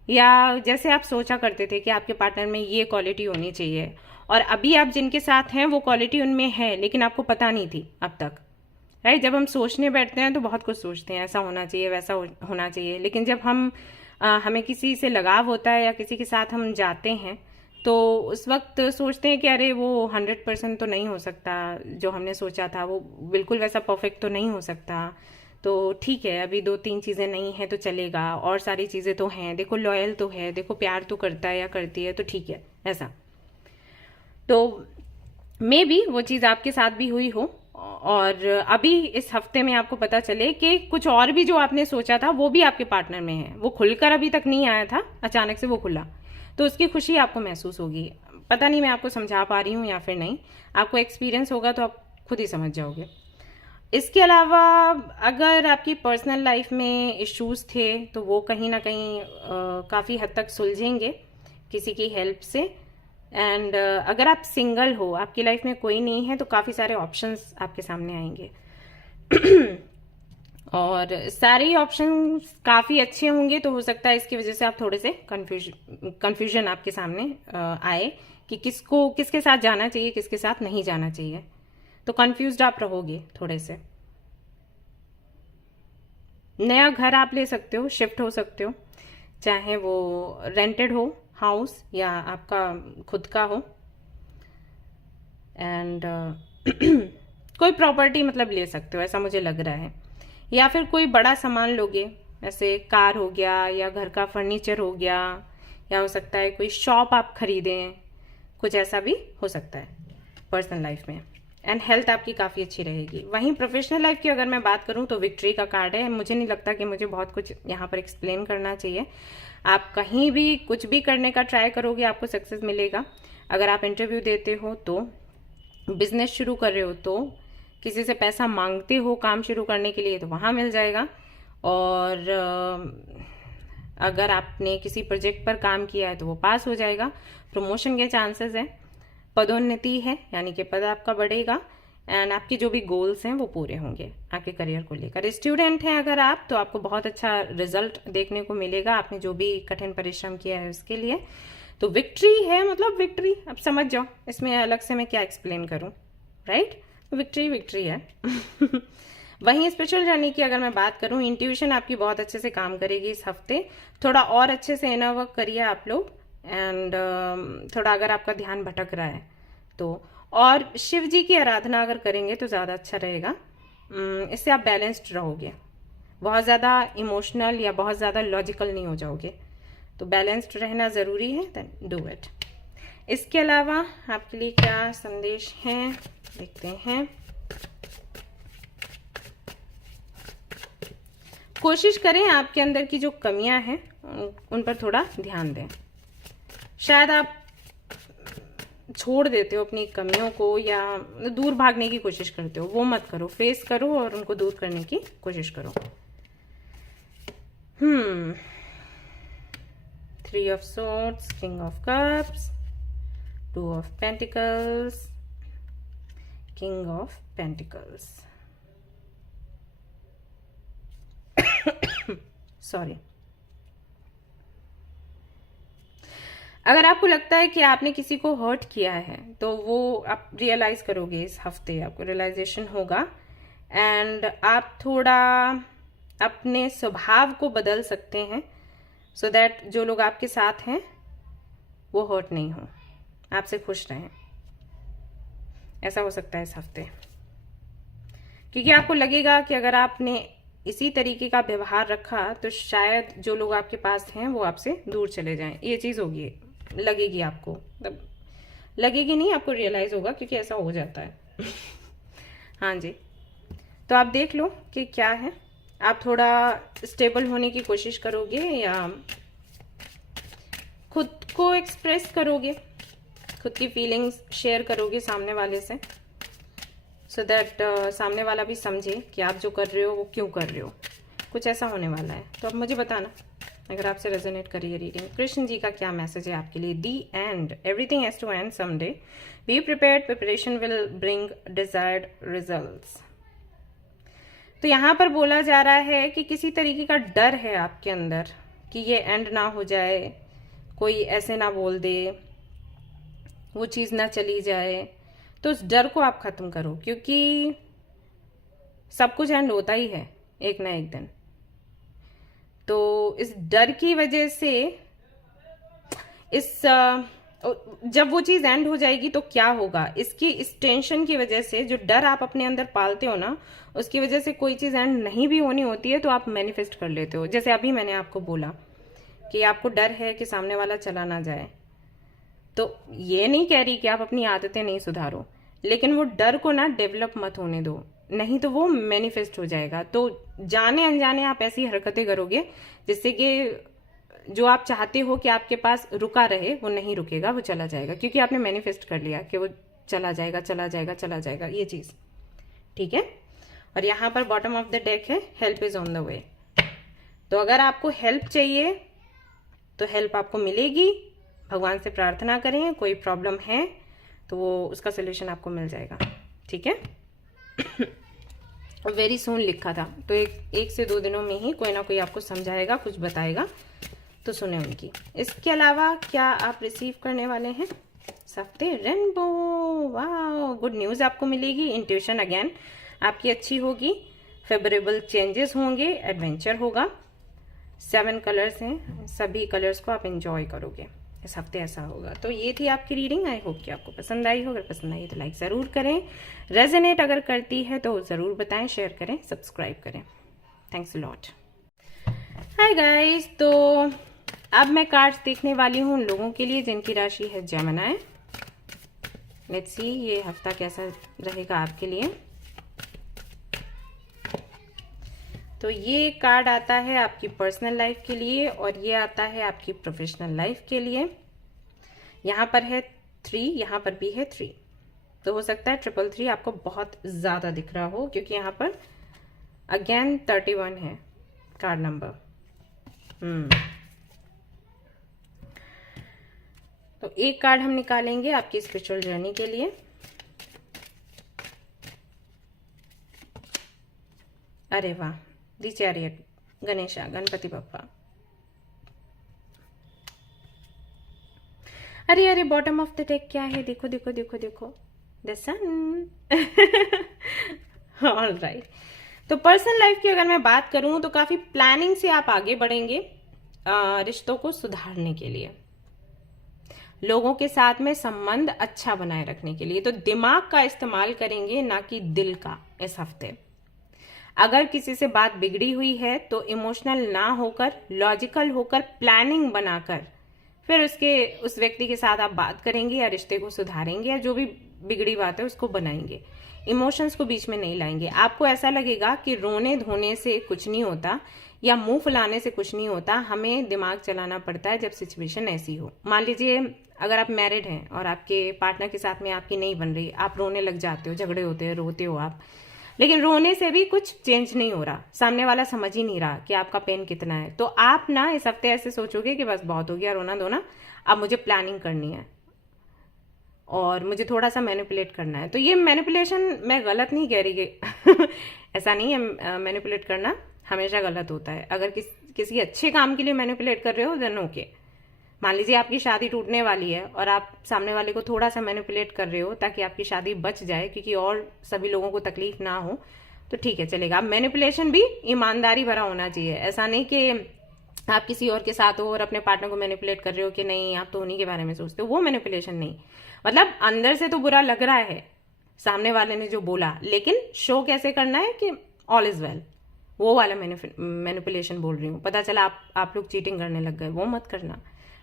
या जैसे आप सोचा करते थे कि आपके पार्टनर में ये क्वालिटी होनी चाहिए, और अभी आप जिनके साथ हैं वो क्वालिटी उनमें है, लेकिन आपको पता नहीं थी अब तक, राइट। जब हम सोचने बैठते हैं तो बहुत कुछ सोचते हैं, ऐसा होना चाहिए, वैसा होना चाहिए, लेकिन जब हमें किसी से लगाव होता है या किसी के साथ हम जाते हैं तो उस वक्त सोचते हैं कि अरे वो 100% तो नहीं हो सकता, जो हमने सोचा था वो बिल्कुल वैसा परफेक्ट तो नहीं हो सकता। तो ठीक है, अभी 2-3 चीज़ें नहीं हैं तो चलेगा, और सारी चीज़ें तो हैं, देखो लॉयल तो है, देखो प्यार तो करता है या करती है, तो ठीक है ऐसा। तो मे बी वो चीज़ आपके साथ भी हुई हो, और अभी इस हफ्ते में आपको पता चले कि कुछ और भी जो आपने सोचा था वो भी आपके पार्टनर में है। वो खुलकर अभी तक नहीं आया था, अचानक से वो खुला, तो उसकी खुशी आपको महसूस होगी। पता नहीं मैं आपको समझा पा रही हूँ या फिर नहीं, आपको एक्सपीरियंस होगा तो आप खुद ही समझ जाओगे। इसके अलावा अगर आपकी पर्सनल लाइफ में इश्यूज थे तो वो कहीं ना कहीं काफ़ी हद तक सुलझेंगे किसी की हेल्प से। एंड अगर आप सिंगल हो, आपकी लाइफ में कोई नहीं है, तो काफ़ी सारे ऑप्शंस आपके सामने आएंगे। और सारे ही ऑप्शन काफ़ी अच्छे होंगे, तो हो सकता है इसकी वजह से आप थोड़े से कंफ्यूजन आपके सामने आए कि किसको किसके साथ जाना चाहिए, किसके साथ नहीं जाना चाहिए। तो कंफ्यूज्ड आप रहोगे थोड़े से। नया घर आप ले सकते हो, शिफ्ट हो सकते हो, चाहे वो रेंटेड हो हाउस या आपका खुद का हो। एंड कोई प्रॉपर्टी मतलब ले सकते हो, ऐसा मुझे लग रहा है। या फिर कोई बड़ा सामान लोगे, जैसे कार हो गया या घर का फर्नीचर हो गया, या हो सकता है कोई शॉप आप खरीदें, कुछ ऐसा भी हो सकता है पर्सनल लाइफ में। एंड हेल्थ आपकी काफ़ी अच्छी रहेगी। वहीं प्रोफेशनल लाइफ की अगर मैं बात करूं तो विक्ट्री का कार्ड है। मुझे नहीं लगता कि मुझे बहुत कुछ यहाँ पर एक्सप्लेन करना चाहिए। आप कहीं भी कुछ भी करने का ट्राई करोगे आपको सक्सेस मिलेगा। अगर आप इंटरव्यू देते हो, तो बिजनेस शुरू कर रहे हो, तो किसी से पैसा मांगते हो काम शुरू करने के लिए, तो वहाँ मिल जाएगा। और अगर आपने किसी प्रोजेक्ट पर काम किया है तो वो पास हो जाएगा। प्रमोशन के चांसेस है, पदोन्नति है, यानी कि पद आपका बढ़ेगा। एंड आपके जो भी गोल्स हैं वो पूरे होंगे आपके करियर को लेकर। स्टूडेंट हैं अगर आप, तो आपको बहुत अच्छा रिजल्ट देखने को मिलेगा, आपने जो भी कठिन परिश्रम किया है उसके लिए। तो विक्ट्री है, मतलब विक्ट्री, अब समझ जाओ, इसमें अलग से मैं क्या एक्सप्लेन करूं, राइट। विक्ट्री विक्ट्री है। वहीं स्पिरिचुअल जर्नी की अगर मैं बात करूं, इंट्यूशन आपकी बहुत अच्छे से काम करेगी इस हफ्ते। थोड़ा और अच्छे से इनर वर्क करिए आप लोग। एंड थोड़ा अगर आपका ध्यान भटक रहा है तो, और शिव जी की आराधना अगर करेंगे तो ज़्यादा अच्छा रहेगा। इससे आप बैलेंस्ड रहोगे, बहुत ज़्यादा इमोशनल या बहुत ज़्यादा लॉजिकल नहीं हो जाओगे। तो बैलेंस्ड रहना ज़रूरी है, देन डू इट। इसके अलावा आपके लिए क्या संदेश हैं देखते हैं। कोशिश करें आपके अंदर की जो कमियां हैं उन पर थोड़ा ध्यान दें। शायद आप छोड़ देते हो अपनी कमियों को या दूर भागने की कोशिश करते हो, वो मत करो, फेस करो और उनको दूर करने की कोशिश करो। 3 of Swords, King of Cups, 2 of Pentacles, King of Pentacles. Sorry. अगर आपको लगता है कि आपने किसी को हर्ट किया है तो वो आप रियलाइज करोगे, इस हफ्ते आपको रियलाइजेशन होगा। एंड आप थोड़ा अपने स्वभाव को बदल सकते हैं, सो दैट जो लोग आपके साथ हैं वो हर्ट नहीं हो, आपसे खुश रहें। ऐसा हो सकता है इस हफ्ते, क्योंकि आपको लगेगा कि अगर आपने इसी तरीके का व्यवहार रखा तो शायद जो लोग आपके पास हैं वो आपसे दूर चले जाएं। ये चीज़ होगी, लगेगी आपको, मतलब लगेगी नहीं, आपको रियलाइज होगा, क्योंकि ऐसा हो जाता है। हाँ जी, तो आप देख लो कि क्या है। आप थोड़ा स्टेबल होने की कोशिश करोगे या खुद को एक्सप्रेस करोगे, खुद की फीलिंग्स शेयर करोगे सामने वाले से, सो दैट सामने वाला भी समझे कि आप जो कर रहे हो वो क्यों कर रहे हो। कुछ ऐसा होने वाला है, तो अब मुझे बताना अगर आपसे रेजोनेट करी है रीडिंग। कृष्ण जी का क्या मैसेज है आपके लिए। The end, everything has to end someday, be prepared, preparation will bring desired results. तो यहाँ पर बोला जा रहा है कि किसी तरीके का डर है आपके अंदर कि ये एंड ना हो जाए, कोई ऐसे ना बोल दे, वो चीज़ ना चली जाए। तो उस डर को आप खत्म करो, क्योंकि सब कुछ एंड होता ही है एक ना एक दिन। तो इस डर की वजह से जब वो चीज एंड हो जाएगी तो क्या होगा, इस टेंशन की वजह से, जो डर आप अपने अंदर पालते हो ना, उसकी वजह से कोई चीज एंड नहीं भी होनी होती है तो आप मैनिफेस्ट कर लेते हो। जैसे अभी मैंने आपको बोला कि आपको डर है कि सामने वाला चला ना जाए, तो ये नहीं कह रही कि आप अपनी आदतें नहीं सुधारो, लेकिन वो डर को ना डेवलप मत होने दो, नहीं तो वो मैनिफेस्ट हो जाएगा। तो जाने अनजाने आप ऐसी हरकतें करोगे जिससे कि जो आप चाहते हो कि आपके पास रुका रहे वो नहीं रुकेगा, वो चला जाएगा, क्योंकि आपने मैनिफेस्ट कर लिया कि वो चला जाएगा चला जाएगा चला जाएगा, ये चीज। ठीक है। और यहाँ पर बॉटम ऑफ द डेक है, help is on the way. तो अगर आपको हेल्प चाहिए तो हेल्प आपको मिलेगी। भगवान से प्रार्थना करें, कोई प्रॉब्लम है तो वो उसका सोल्यूशन आपको मिल जाएगा। ठीक है। वेरी सून लिखा था, तो एक से 2 दिनों में ही कोई ना कोई आपको समझाएगा, कुछ बताएगा, तो सुने उनकी। इसके अलावा क्या आप रिसीव करने वाले हैं इस हफ्ते? रेनबो, वाह, गुड न्यूज़ आपको मिलेगी। इंट्यूशन अगेन आपकी अच्छी होगी, फेवरेबल चेंजेस होंगे, एडवेंचर होगा। 7 कलर्स हैं, सभी कलर्स को आप एंजॉय करोगे इस हफ्ते, ऐसा होगा। तो ये थी आपकी रीडिंग। आई होप कि आपको पसंद आई हो। अगर पसंद आई तो लाइक ज़रूर करें, रेजोनेट अगर करती है तो ज़रूर बताएं, शेयर करें, सब्सक्राइब करें। Thanks a lot. Hi guys, तो अब मैं कार्ड्स देखने वाली हूँ उन लोगों के लिए जिनकी राशि है जेमिनी। लेट्स सी ये हफ्ता कैसा रहेगा आपके लिए। तो ये कार्ड आता है आपकी पर्सनल लाइफ के लिए और ये आता है आपकी प्रोफेशनल लाइफ के लिए। यहाँ पर है 3, यहाँ पर भी है 3, तो हो सकता है 333 आपको बहुत ज्यादा दिख रहा हो, क्योंकि यहाँ पर अगेन 31 है कार्ड नंबर। तो एक कार्ड हम निकालेंगे आपकी स्पिरिचुअल जर्नी के लिए। अरे वाह, दी चैरियट, गणेशा, गणपति बप्पा। अरे अरे, बॉटम ऑफ द डेक क्या है? देखो देखो देखो देखो, द सन। All right. तो पर्सनल लाइफ की अगर मैं बात करूं तो काफी प्लानिंग से आप आगे बढ़ेंगे रिश्तों को सुधारने के लिए, लोगों के साथ में संबंध अच्छा बनाए रखने के लिए। तो दिमाग का इस्तेमाल करेंगे, ना कि दिल का इस हफ्ते। अगर किसी से बात बिगड़ी हुई है तो इमोशनल ना होकर, लॉजिकल होकर, प्लानिंग बनाकर फिर उस व्यक्ति के साथ आप बात करेंगे या रिश्ते को सुधारेंगे, या जो भी बिगड़ी बात है उसको बनाएंगे। इमोशंस को बीच में नहीं लाएंगे। आपको ऐसा लगेगा कि रोने धोने से कुछ नहीं होता या मुंह फुलाने से कुछ नहीं होता, हमें दिमाग चलाना पड़ता है जब सिचुएशन ऐसी हो। मान लीजिए अगर आप मैरिड हैं और आपके पार्टनर के साथ में आपकी नहीं बन रही, आप रोने लग जाते हो, झगड़े होते हैं, रोते हो आप, लेकिन रोने से भी कुछ चेंज नहीं हो रहा, सामने वाला समझ ही नहीं रहा कि आपका पेन कितना है, तो आप ना इस हफ्ते ऐसे सोचोगे कि बस बहुत हो गया रोना धोना, अब मुझे प्लानिंग करनी है और मुझे थोड़ा सा मैनिपुलेट करना है। तो ये मैनिपुलेशन मैं गलत नहीं कह रही कि ऐसा नहीं है, मैनिपुलेट करना हमेशा गलत होता है। अगर किसी अच्छे काम के लिए मैनिपुलेट कर रहे हो देन ओके। मान लीजिए आपकी शादी टूटने वाली है और आप सामने वाले को थोड़ा सा मैनिपुलेट कर रहे हो ताकि आपकी शादी बच जाए, क्योंकि और सभी लोगों को तकलीफ ना हो, तो ठीक है, चलेगा। मैनिपुलेशन भी ईमानदारी भरा होना चाहिए। ऐसा नहीं कि आप किसी और के साथ हो और अपने पार्टनर को मैनिपुलेट कर रहे हो कि नहीं आप तो उन्हीं के बारे में सोचते हो, वो मैनिपुलेशन नहीं। मतलब अंदर से तो बुरा लग रहा है सामने वाले ने जो बोला, लेकिन शो कैसे करना है कि ऑल इज वेल, वो वाला मैनिपुलेशन बोल रही हूँ। पता चला आप लोग चीटिंग करने लग गए, वो मत करना,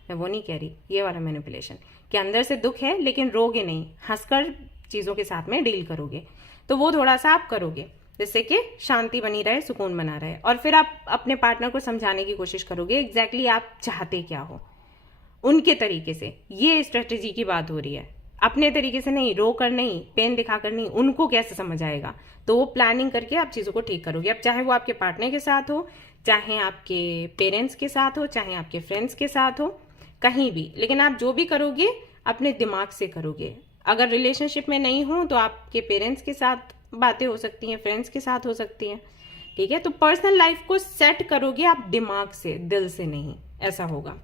मैं वो नहीं कह रही। ये वाला मैनिपुलेशन कि अंदर से दुख है लेकिन रोगे नहीं, हंसकर चीजों के साथ में डील करोगे, तो वो थोड़ा सा आप करोगे जिससे कि शांति बनी रहे, सुकून बना रहे। और फिर आप अपने पार्टनर को समझाने की कोशिश करोगे एग्जैक्टली आप चाहते क्या हो, उनके तरीके से। ये स्ट्रेटेजी की बात हो रही है, अपने तरीके से नहीं, रो कर नहीं, पेन दिखाकर नहीं, उनको कैसे समझ आएगा, तो वो प्लानिंग करके आप चीजों को ठीक करोगे। अब चाहे वो आपके पार्टनर के साथ हो, चाहे आपके पेरेंट्स के साथ हो, चाहे आपके फ्रेंड्स के साथ हो, कहीं भी, लेकिन आप जो भी करोगे अपने दिमाग से करोगे। अगर रिलेशनशिप में नहीं हो तो आपके पेरेंट्स के साथ बातें हो सकती हैं, फ्रेंड्स के साथ हो सकती हैं, ठीक है। तो पर्सनल लाइफ को सेट करोगे आप दिमाग से, दिल से नहीं, ऐसा होगा।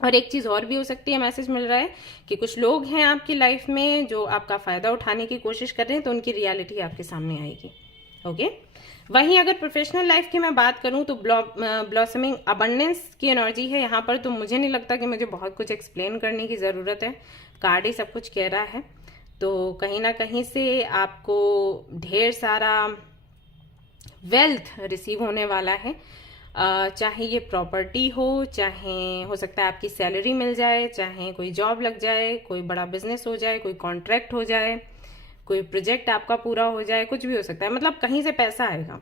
और एक चीज और भी हो सकती है, मैसेज मिल रहा है कि कुछ लोग हैं आपकी लाइफ में जो आपका फायदा उठाने की कोशिश कर रहे हैं, तो उनकी रियलिटी आपके सामने आएगी। ओके। वहीं अगर प्रोफेशनल लाइफ की मैं बात करूं तो ब्लॉसमिंग अबंडेंस की एनर्जी है यहाँ पर। तो मुझे नहीं लगता कि मुझे बहुत कुछ एक्सप्लेन करने की जरूरत है, कार्ड ही सब कुछ कह रहा है। तो कहीं ना कहीं से आपको ढेर सारा वेल्थ रिसीव होने वाला है, चाहे ये प्रॉपर्टी हो, चाहे हो सकता है आपकी सैलरी मिल जाए, चाहे कोई जॉब लग जाए, कोई बड़ा बिजनेस हो जाए, कोई कॉन्ट्रैक्ट हो जाए, कोई प्रोजेक्ट आपका पूरा हो जाए, कुछ भी हो सकता है। मतलब कहीं से पैसा आएगा।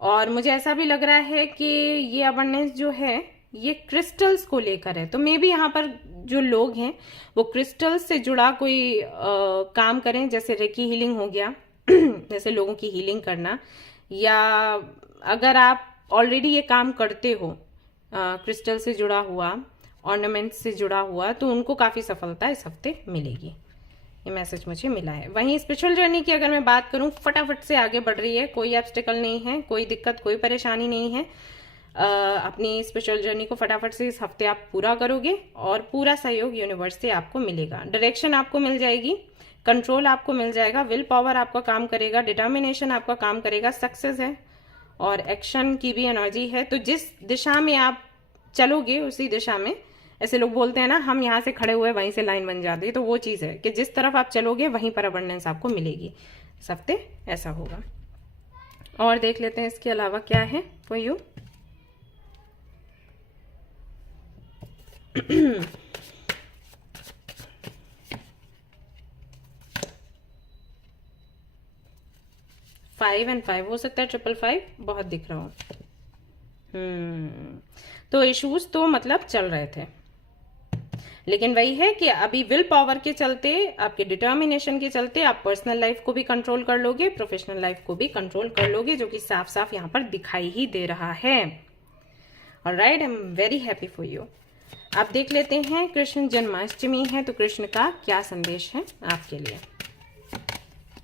और मुझे ऐसा भी लग रहा है कि ये अबंडेंस जो है ये क्रिस्टल्स को लेकर है। तो मे भी यहाँ पर जो लोग हैं वो क्रिस्टल्स से जुड़ा कोई काम करें, जैसे रेकी हीलिंग हो गया जैसे लोगों की हीलिंग करना, या अगर आप ऑलरेडी ये काम करते हो क्रिस्टल से जुड़ा हुआ, ऑर्नामेंट से जुड़ा हुआ, तो उनको काफी सफलता इस हफ्ते मिलेगी। ये मैसेज मुझे मिला है। वहीं स्पिरिचुअल जर्नी की अगर मैं बात करूं, फटाफट से आगे बढ़ रही है, कोई ऑब्स्टिकल नहीं है, कोई दिक्कत, कोई परेशानी नहीं है। अपनी स्पिरिचुअल जर्नी को फटाफट से इस हफ्ते आप पूरा करोगे और पूरा सहयोग यूनिवर्स से आपको मिलेगा। डायरेक्शन आपको मिल जाएगी, कंट्रोल आपको मिल जाएगा, विल पावर आपका काम करेगा, डिटर्मिनेशन आपका काम करेगा, सक्सेस है और एक्शन की भी एनर्जी है। तो जिस दिशा में आप चलोगे उसी दिशा में, ऐसे लोग बोलते हैं ना, हम यहाँ से खड़े हुए वहीं से लाइन बन जाती है, तो वो चीज है कि जिस तरफ आप चलोगे वहीं पर अबंडेंस आपको मिलेगी। इस हफ्ते ऐसा होगा। और देख लेते हैं इसके अलावा क्या है for you. Five and five हो सकता है, 555 बहुत दिख रहा हूं। तो इश्यूज तो मतलब चल रहे थे, लेकिन वही है कि अभी विल पावर के चलते, आपके डिटर्मिनेशन के चलते आप पर्सनल लाइफ को भी कंट्रोल कर लोगे, प्रोफेशनल लाइफ को भी कंट्रोल कर लोगे, जो कि साफ साफ यहां पर दिखाई ही दे रहा है। Alright, I am very happy for you. आप देख लेते हैं, कृष्ण जन्माष्टमी है, तो कृष्ण का क्या संदेश है आपके लिए।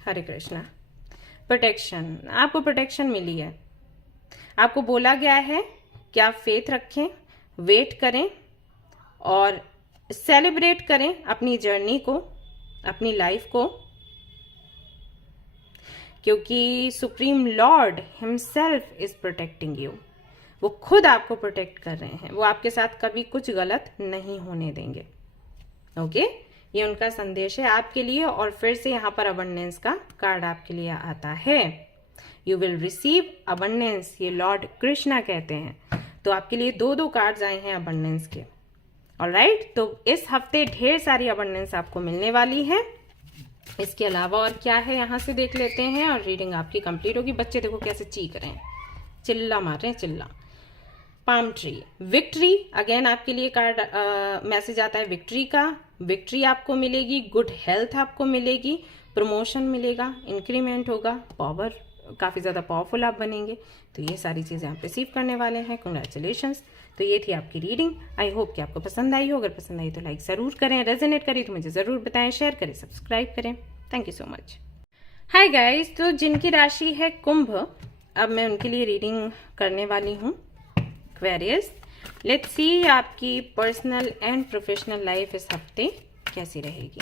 हरे कृष्णा। प्रोटेक्शन, आपको प्रोटेक्शन मिली है। आपको बोला गया है कि आप फेथ रखें, वेट करें और सेलिब्रेट करें अपनी जर्नी को, अपनी लाइफ को, क्योंकि supreme Lord himself is protecting you. वो खुद आपको प्रोटेक्ट कर रहे हैं, वो आपके साथ कभी कुछ गलत नहीं होने देंगे। ओके, ये उनका संदेश है आपके लिए। और फिर से यहाँ पर अबंडेंस का कार्ड आपके लिए आता है। यू विल रिसीव अबंडेंस, ये लॉर्ड कृष्णा कहते हैं। तो आपके लिए दो कार्ड्स आए हैं अबंडेंस के। ऑलराइट, तो इस हफ्ते ढेर सारी अबंडेंस आपको मिलने वाली है। इसके अलावा और क्या है यहां से देख लेते हैं और रीडिंग आपकी कंप्लीट होगी। बच्चे देखो कैसे चीख रहे हैं, चिल्ला मार रहे हैं, चिल्ला। पाम ट्री, विक्ट्री, अगेन आपके लिए कार्ड मैसेज आता है विक्ट्री का। विक्ट्री आपको मिलेगी, गुड हेल्थ आपको मिलेगी, प्रमोशन मिलेगा, इंक्रीमेंट होगा, पावर, काफी ज्यादा पावरफुल आप बनेंगे। तो ये सारी चीजें आप रिसीव करने वाले हैं। कंग्रेचुलेशंस। तो ये थी आपकी रीडिंग। आई होप कि आपको पसंद आई हो। अगर पसंद आई तो लाइक जरूर करें, रेजोनेट करें तो मुझे जरूर बताएं, शेयर करें, सब्सक्राइब करें। Thank you so much. Hi guys, तो जिनकी राशि है कुंभ, अब मैं उनके लिए रीडिंग करने वाली हूँ। एक्वेरियस, लेट्स सी आपकी पर्सनल एंड प्रोफेशनल लाइफ इस हफ्ते कैसी रहेगी।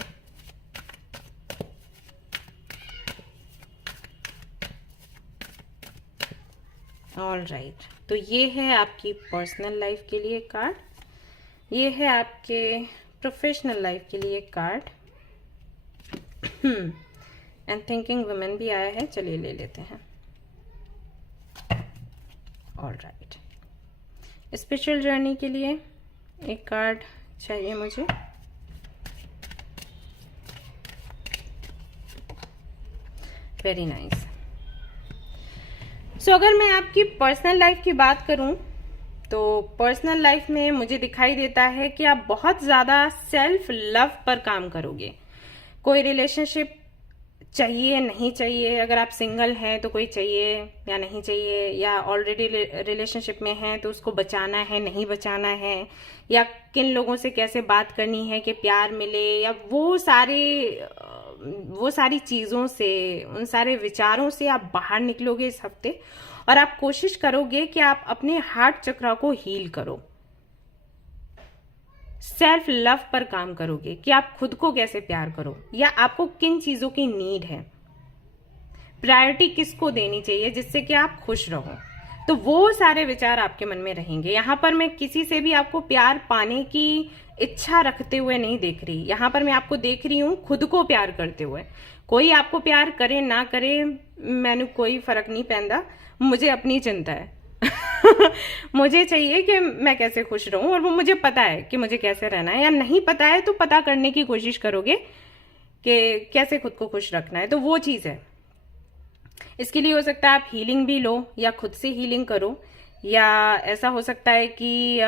ऑलराइट, तो ये है आपकी पर्सनल लाइफ के लिए कार्ड, ये है आपके प्रोफेशनल लाइफ के लिए कार्ड। एंड थिंकिंग वुमेन भी आया है, चलिए ले लेते हैं। ऑलराइट, स्पिरिचुअल जर्नी के लिए एक कार्ड चाहिए मुझे। Very nice. सो अगर मैं आपकी पर्सनल लाइफ की बात करूं तो पर्सनल लाइफ में मुझे दिखाई देता है कि आप बहुत ज्यादा सेल्फ लव पर काम करोगे। कोई रिलेशनशिप चाहिए नहीं चाहिए, अगर आप सिंगल हैं तो कोई चाहिए या नहीं चाहिए, या ऑलरेडी रिलेशनशिप में हैं तो उसको बचाना है नहीं बचाना है, या किन लोगों से कैसे बात करनी है कि प्यार मिले, या वो सारी चीजों से, उन सारे विचारों से आप बाहर निकलोगे इस हफ्ते और आप कोशिश करोगे कि आप अपने हार्ट चक्र को हील करो। सेल्फ लव पर काम करोगे कि आप खुद को कैसे प्यार करो, या आपको किन चीजों की नीड है, प्रायोरिटी किसको देनी चाहिए जिससे कि आप खुश रहो। तो वो सारे विचार आपके मन में रहेंगे। यहाँ पर मैं किसी से भी आपको प्यार पाने की इच्छा रखते हुए नहीं देख रही, यहाँ पर मैं आपको देख रही हूँ खुद को प्यार करते हुए। कोई आपको प्यार करे ना करे मैंने कोई फर्क नहीं पैंदा, मुझे अपनी चिंता है। मुझे चाहिए कि मैं कैसे खुश रहूं, और वो मुझे पता है कि मुझे कैसे रहना है, या नहीं पता है तो पता करने की कोशिश करोगे कि कैसे खुद को खुश रखना है। तो वो चीज है। इसके लिए हो सकता है आप हीलिंग भी लो या खुद से हीलिंग करो, या ऐसा हो सकता है कि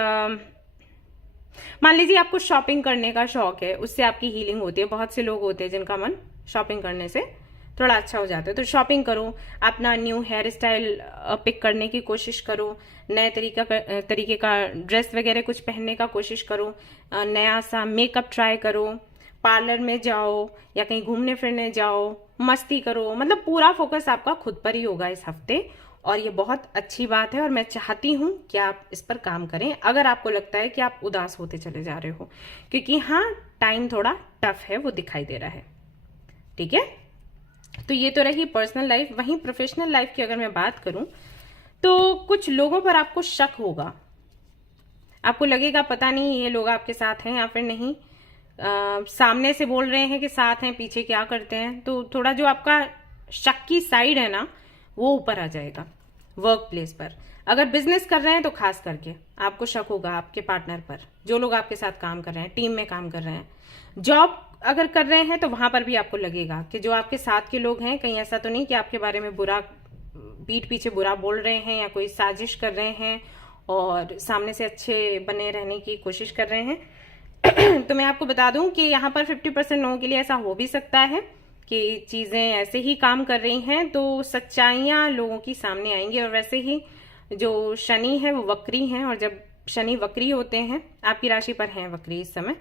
मान लीजिए आपको शॉपिंग करने का शौक है, उससे आपकी हीलिंग होती है। बहुत से लोग होते हैं जिनका मन शॉपिंग करने से थोड़ा अच्छा हो जाता है, तो शॉपिंग करो, अपना न्यू हेयर स्टाइल पिक करने की कोशिश करो, नए तरीके का ड्रेस वगैरह कुछ पहनने का कोशिश करो, नया सा मेकअप ट्राई करो, पार्लर में जाओ या कहीं घूमने फिरने जाओ, मस्ती करो, मतलब पूरा फोकस आपका खुद पर ही होगा इस हफ्ते। और ये बहुत अच्छी बात है और मैं चाहती हूँ कि आप इस पर काम करें अगर आपको लगता है कि आप उदास होते चले जा रहे हो, क्योंकि हाँ टाइम थोड़ा टफ है वो दिखाई दे रहा है। ठीक है, तो ये तो रही पर्सनल लाइफ। वहीं प्रोफेशनल लाइफ की अगर मैं बात करूं तो कुछ लोगों पर आपको शक होगा, आपको लगेगा पता नहीं ये लोग आपके साथ हैं या फिर नहीं। सामने से बोल रहे हैं कि साथ हैं, पीछे क्या करते हैं, तो थोड़ा जो आपका शक की साइड है ना वो ऊपर आ जाएगा। वर्क प्लेस पर अगर बिजनेस कर रहे हैं तो खास करके आपको शक होगा आपके पार्टनर पर, जो लोग आपके साथ काम कर रहे हैं, टीम में काम कर रहे हैं। जॉब अगर कर रहे हैं तो वहां पर भी आपको लगेगा कि जो आपके साथ के लोग हैं कहीं ऐसा तो नहीं कि आपके बारे में बुरा, पीठ पीछे बुरा बोल रहे हैं या कोई साजिश कर रहे हैं और सामने से अच्छे बने रहने की कोशिश कर रहे हैं। तो मैं आपको बता दूं कि यहाँ पर 50% लोगों के लिए ऐसा हो भी सकता है कि चीजें ऐसे ही काम कर रही हैं, तो सच्चाइयां लोगों की सामने आएंगी। और वैसे ही जो शनि है वो वक्री हैं, और जब शनि वक्री होते हैं, आपकी राशि पर हैं वक्री इस समय,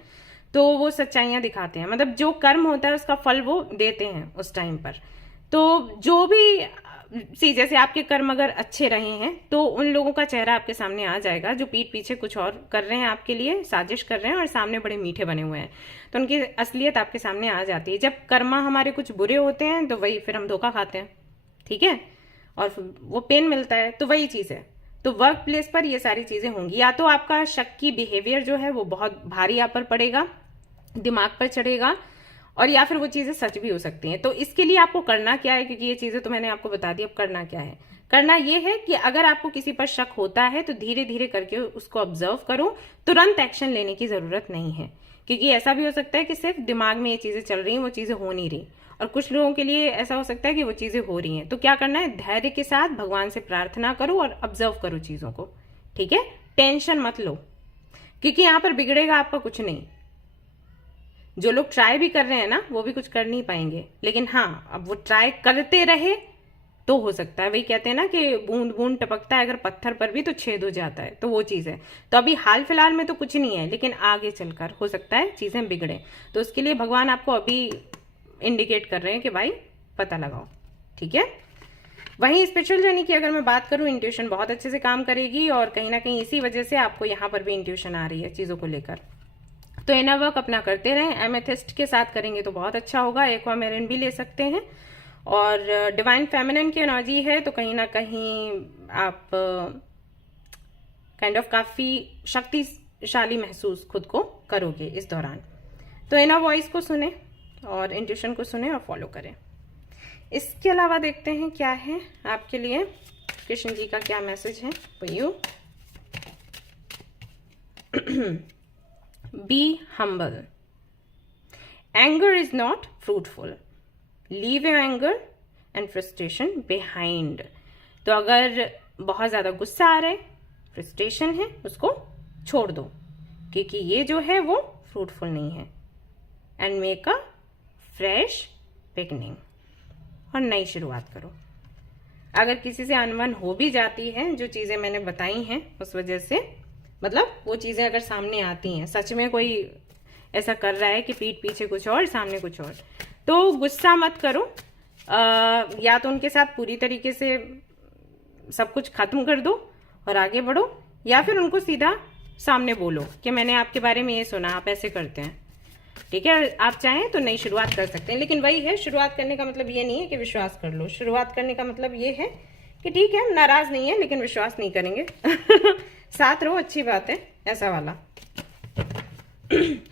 तो वो सच्चाइयां दिखाते हैं, मतलब जो कर्म होता है उसका फल वो देते हैं उस टाइम पर। तो जो भी जैसे आपके कर्म अगर अच्छे रहे हैं तो उन लोगों का चेहरा आपके सामने आ जाएगा जो पीठ पीछे कुछ और कर रहे हैं, आपके लिए साजिश कर रहे हैं और सामने बड़े मीठे बने हुए हैं, तो उनकी असलियत आपके सामने आ जाती है। जब कर्मा हमारे कुछ बुरे होते हैं तो वही फिर हम धोखा खाते हैं, ठीक है, और वो पेन मिलता है, तो वही चीज है। तो वर्क प्लेस पर ये सारी चीजें होंगी, या तो आपका शक की बिहेवियर जो है वो बहुत भारी आप पर पड़ेगा, दिमाग पर चढ़ेगा, और या फिर वो चीजें सच भी हो सकती हैं। तो इसके लिए आपको करना क्या है, क्योंकि ये चीजें तो मैंने आपको बता दी, अब करना क्या है। करना ये है कि अगर आपको किसी पर शक होता है तो धीरे धीरे करके उसको ऑब्जर्व करो, तुरंत एक्शन लेने की जरूरत नहीं है, क्योंकि ऐसा भी हो सकता है कि सिर्फ दिमाग में ये चीजें चल रही हैं, वो चीजें हो नहीं रही, और कुछ लोगों के लिए ऐसा हो सकता है कि वो चीजें हो रही हैं। तो क्या करना है, धैर्य के साथ भगवान से प्रार्थना करो और ऑब्जर्व करो चीजों को, ठीक है। टेंशन मत लो, क्योंकि यहां पर बिगड़ेगा आपका कुछ नहीं। जो लोग ट्राई भी कर रहे हैं ना वो भी कुछ कर नहीं पाएंगे, लेकिन हाँ अब वो ट्राई करते रहे तो हो सकता है। वही कहते हैं ना कि बूंद बूंद टपकता है अगर पत्थर पर भी तो छेद हो जाता है, तो वो चीज है। तो अभी हाल फिलहाल में तो कुछ नहीं है, लेकिन आगे चलकर हो सकता है चीजें बिगड़े, तो उसके लिए भगवान आपको अभी इंडिकेट कर रहे हैं कि भाई पता लगाओ, ठीक है। वहीं स्पिरिचुअल जर्नी की अगर मैं बात करूं, इंट्यूशन बहुत अच्छे से काम करेगी, और कहीं ना कहीं इसी वजह से आपको यहाँ पर भी इंट्यूशन आ रही है चीजों को लेकर। तो इनर वर्क अपना करते रहें, एमेथिस्ट के साथ करेंगे तो बहुत अच्छा होगा, एक्वामेरिन भी ले सकते हैं। और डिवाइन फेमिनिन की एनर्जी है तो कहीं ना कहीं आप काइंड ऑफ काफी शक्तिशाली महसूस खुद को करोगे इस दौरान। तो इनर वॉइस को सुने और इंट्यूशन को सुने और फॉलो करें। इसके अलावा देखते हैं क्या है आपके लिए, कृष्ण जी का क्या मैसेज है for you. Be humble. Anger is not fruitful. Leave your anger and frustration behind. तो अगर बहुत ज्यादा गुस्सा आ रहा है, फ्रस्ट्रेशन है, उसको छोड़ दो, क्योंकि ये जो है वो फ्रूटफुल नहीं है। And make a fresh beginning, और नई शुरुआत करो। अगर किसी से अनबन हो भी जाती है, जो चीजें मैंने बताई हैं उस वजह से, मतलब वो चीजें अगर सामने आती हैं, सच में कोई ऐसा कर रहा है कि पीठ पीछे कुछ और सामने कुछ और, तो गुस्सा मत करो। या तो उनके साथ पूरी तरीके से सब कुछ खत्म कर दो और आगे बढ़ो, या फिर उनको सीधा सामने बोलो कि मैंने आपके बारे में ये सुना, आप ऐसे करते हैं, ठीक है। आप चाहें तो नई शुरुआत कर सकते हैं, लेकिन वही है, शुरुआत करने का मतलब ये नहीं है कि विश्वास कर लो। शुरुआत करने का मतलब ये है कि ठीक है हम नाराज नहीं है, लेकिन विश्वास नहीं करेंगे। साथ रहो, अच्छी बात है, ऐसा वाला।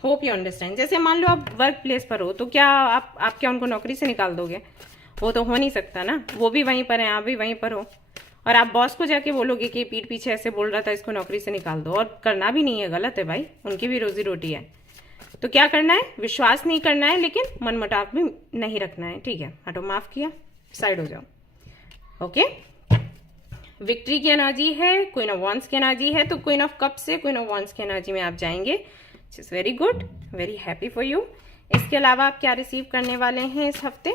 Hope you understand. जैसे मान लो आप वर्क प्लेस पर हो, तो क्या आप क्या उनको नौकरी से निकाल दोगे? वो तो हो नहीं सकता ना, वो भी वहीं पर है, आप भी वहीं पर हो, और आप बॉस को जाके बोलोगे कि पीठ पीछे ऐसे बोल रहा था, इसको नौकरी से निकाल दो। और करना भी नहीं है, गलत है भाई, उनकी भी रोजी रोटी है। तो क्या करना है, विश्वास नहीं करना है, लेकिन मनमुटाव भी नहीं रखना है, ठीक है। हटो, माफ किया, साइड हो जाओ, ओके। विक्ट्री की एनर्जी है, क्वीन ऑफ वॉन्ड्स की एनर्जी है, तो क्वीन ऑफ कप से क्वीन ऑफ वॉन्ड्स की एनर्जी में आप जाएंगे, which is very good, very happy for you. इसके अलावा आप क्या रिसीव करने वाले हैं इस हफ्ते?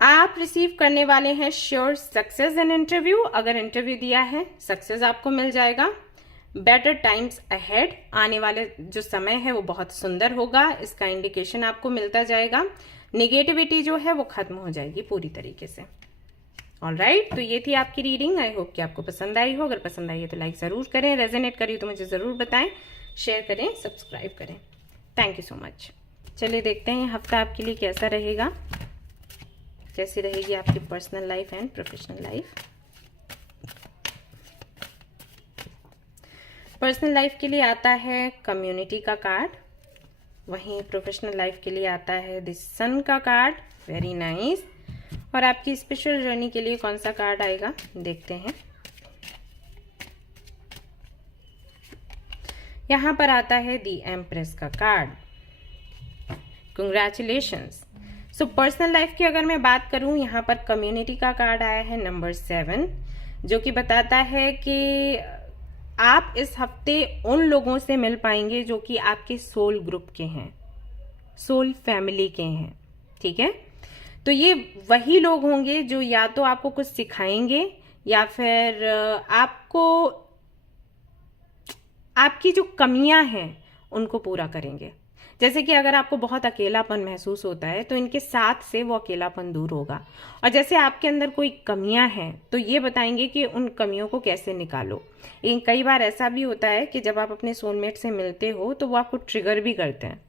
आप रिसीव करने वाले हैं श्योर सक्सेस इन इंटरव्यू। अगर इंटरव्यू दिया है, सक्सेस आपको मिल जाएगा। बेटर टाइम्स अहेड, आने वाले जो समय है वो बहुत सुंदर होगा, इसका इंडिकेशन आपको मिलता जाएगा। नेगेटिविटी जो है वो खत्म हो जाएगी पूरी तरीके से। ऑलराइट, तो ये थी आपकी रीडिंग। आई होप कि आपको पसंद आई हो। अगर पसंद आई है तो लाइक जरूर करें, रेजोनेट करी तो मुझे जरूर बताएं, शेयर करें, सब्सक्राइब करें। Thank you so much. चलिए देखते हैं हफ्ता आपके लिए कैसा रहेगा, कैसी रहेगी आपकी personal life and professional life. Personal life के लिए आता है कम्युनिटी का कार्ड, वहीं प्रोफेशनल लाइफ के लिए आता है द सन का कार्ड। Very nice. और आपकी स्पेशल जर्नी के लिए कौन सा कार्ड आएगा देखते हैं। यहां पर आता है द एम्प्रेस का card. Congratulations. So personal life की अगर मैं बात करूं, यहां पर कम्युनिटी का कार्ड आया है नंबर 7, जो कि बताता है कि आप इस हफ्ते उन लोगों से मिल पाएंगे जो कि आपके सोल ग्रुप के हैं, सोल फैमिली के हैं। ठीक है, तो ये वही लोग होंगे जो या तो आपको कुछ सिखाएंगे या फिर आपको आपकी जो कमियां हैं उनको पूरा करेंगे। जैसे कि अगर आपको बहुत अकेलापन महसूस होता है तो इनके साथ से वो अकेलापन दूर होगा। और जैसे आपके अंदर कोई कमियां हैं तो ये बताएंगे कि उन कमियों को कैसे निकालो। लेकिन कई बार ऐसा भी होता है कि जब आप अपने सोलमेट से मिलते हो तो वो आपको ट्रिगर भी करते हैं।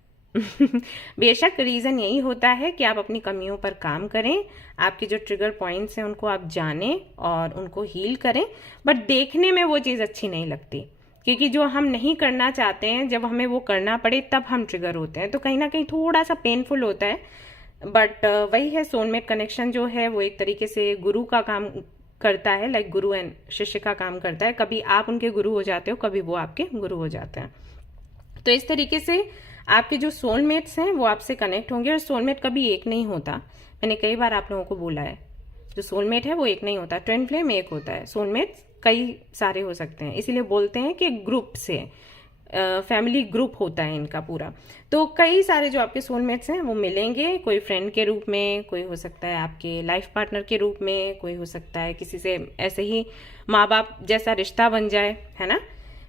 बेशक रीजन यही होता है कि आप अपनी कमियों पर काम करें, आपके जो ट्रिगर पॉइंट्स हैं उनको आप जानें और उनको हील करें। बट देखने में वो चीज़ अच्छी नहीं लगती, क्योंकि जो हम नहीं करना चाहते हैं जब हमें वो करना पड़े तब हम ट्रिगर होते हैं, तो कहीं ना कहीं थोड़ा सा पेनफुल होता है। बट वही है, सोलमेट कनेक्शन जो है वो एक तरीके से गुरु का काम करता है, लाइक गुरु एंड शिष्य का काम करता है। कभी आप उनके गुरु हो जाते हो, कभी वो आपके गुरु हो जाते हैं। तो इस तरीके से आपके जो सोलमेट्स हैं वो आपसे कनेक्ट होंगे। और सोलमेट कभी एक नहीं होता, मैंने कई बार आप लोगों को बोला है, जो सोलमेट है वो एक नहीं होता, ट्विन फ्लेम एक होता है। सोलमेट कई सारे हो सकते हैं, इसीलिए बोलते हैं कि ग्रुप से फैमिली ग्रुप होता है इनका पूरा। तो कई सारे जो आपके सोलमेट्स हैं वो मिलेंगे, कोई फ्रेंड के रूप में, कोई हो सकता है आपके लाइफ पार्टनर के रूप में, कोई हो सकता है किसी से ऐसे ही माँ बाप जैसा रिश्ता बन जाए, है ना।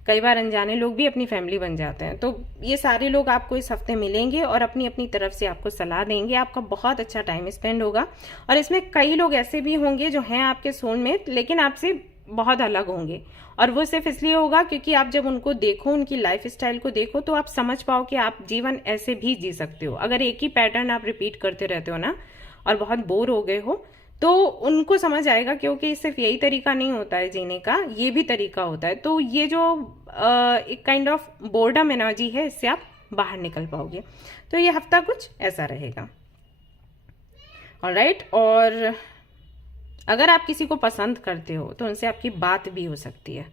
कई बार अनजाने लोग भी अपनी फैमिली बन जाते हैं। तो ये सारे लोग आपको इस हफ्ते मिलेंगे और अपनी अपनी तरफ से आपको सलाह देंगे। आपका बहुत अच्छा टाइम स्पेंड होगा। और इसमें कई लोग ऐसे भी होंगे जो हैं आपके सोलमेट लेकिन आपसे बहुत अलग होंगे, और वो सिर्फ इसलिए होगा क्योंकि आप जब उनको देखो, उनकी लाइफ स्टाइल को देखो, तो आप समझ पाओ कि आप जीवन ऐसे भी जी सकते हो। अगर एक ही पैटर्न आप रिपीट करते रहते हो ना और बहुत बोर हो गए हो, तो उनको समझ आएगा क्योंकि सिर्फ यही तरीका नहीं होता है जीने का, ये भी तरीका होता है। तो ये जो एक काइंड ऑफ बोर्डम एनर्जी है, इससे आप बाहर निकल पाओगे। तो ये हफ्ता कुछ ऐसा रहेगा। ऑलराइट, और अगर आप किसी को पसंद करते हो तो उनसे आपकी बात भी हो सकती है,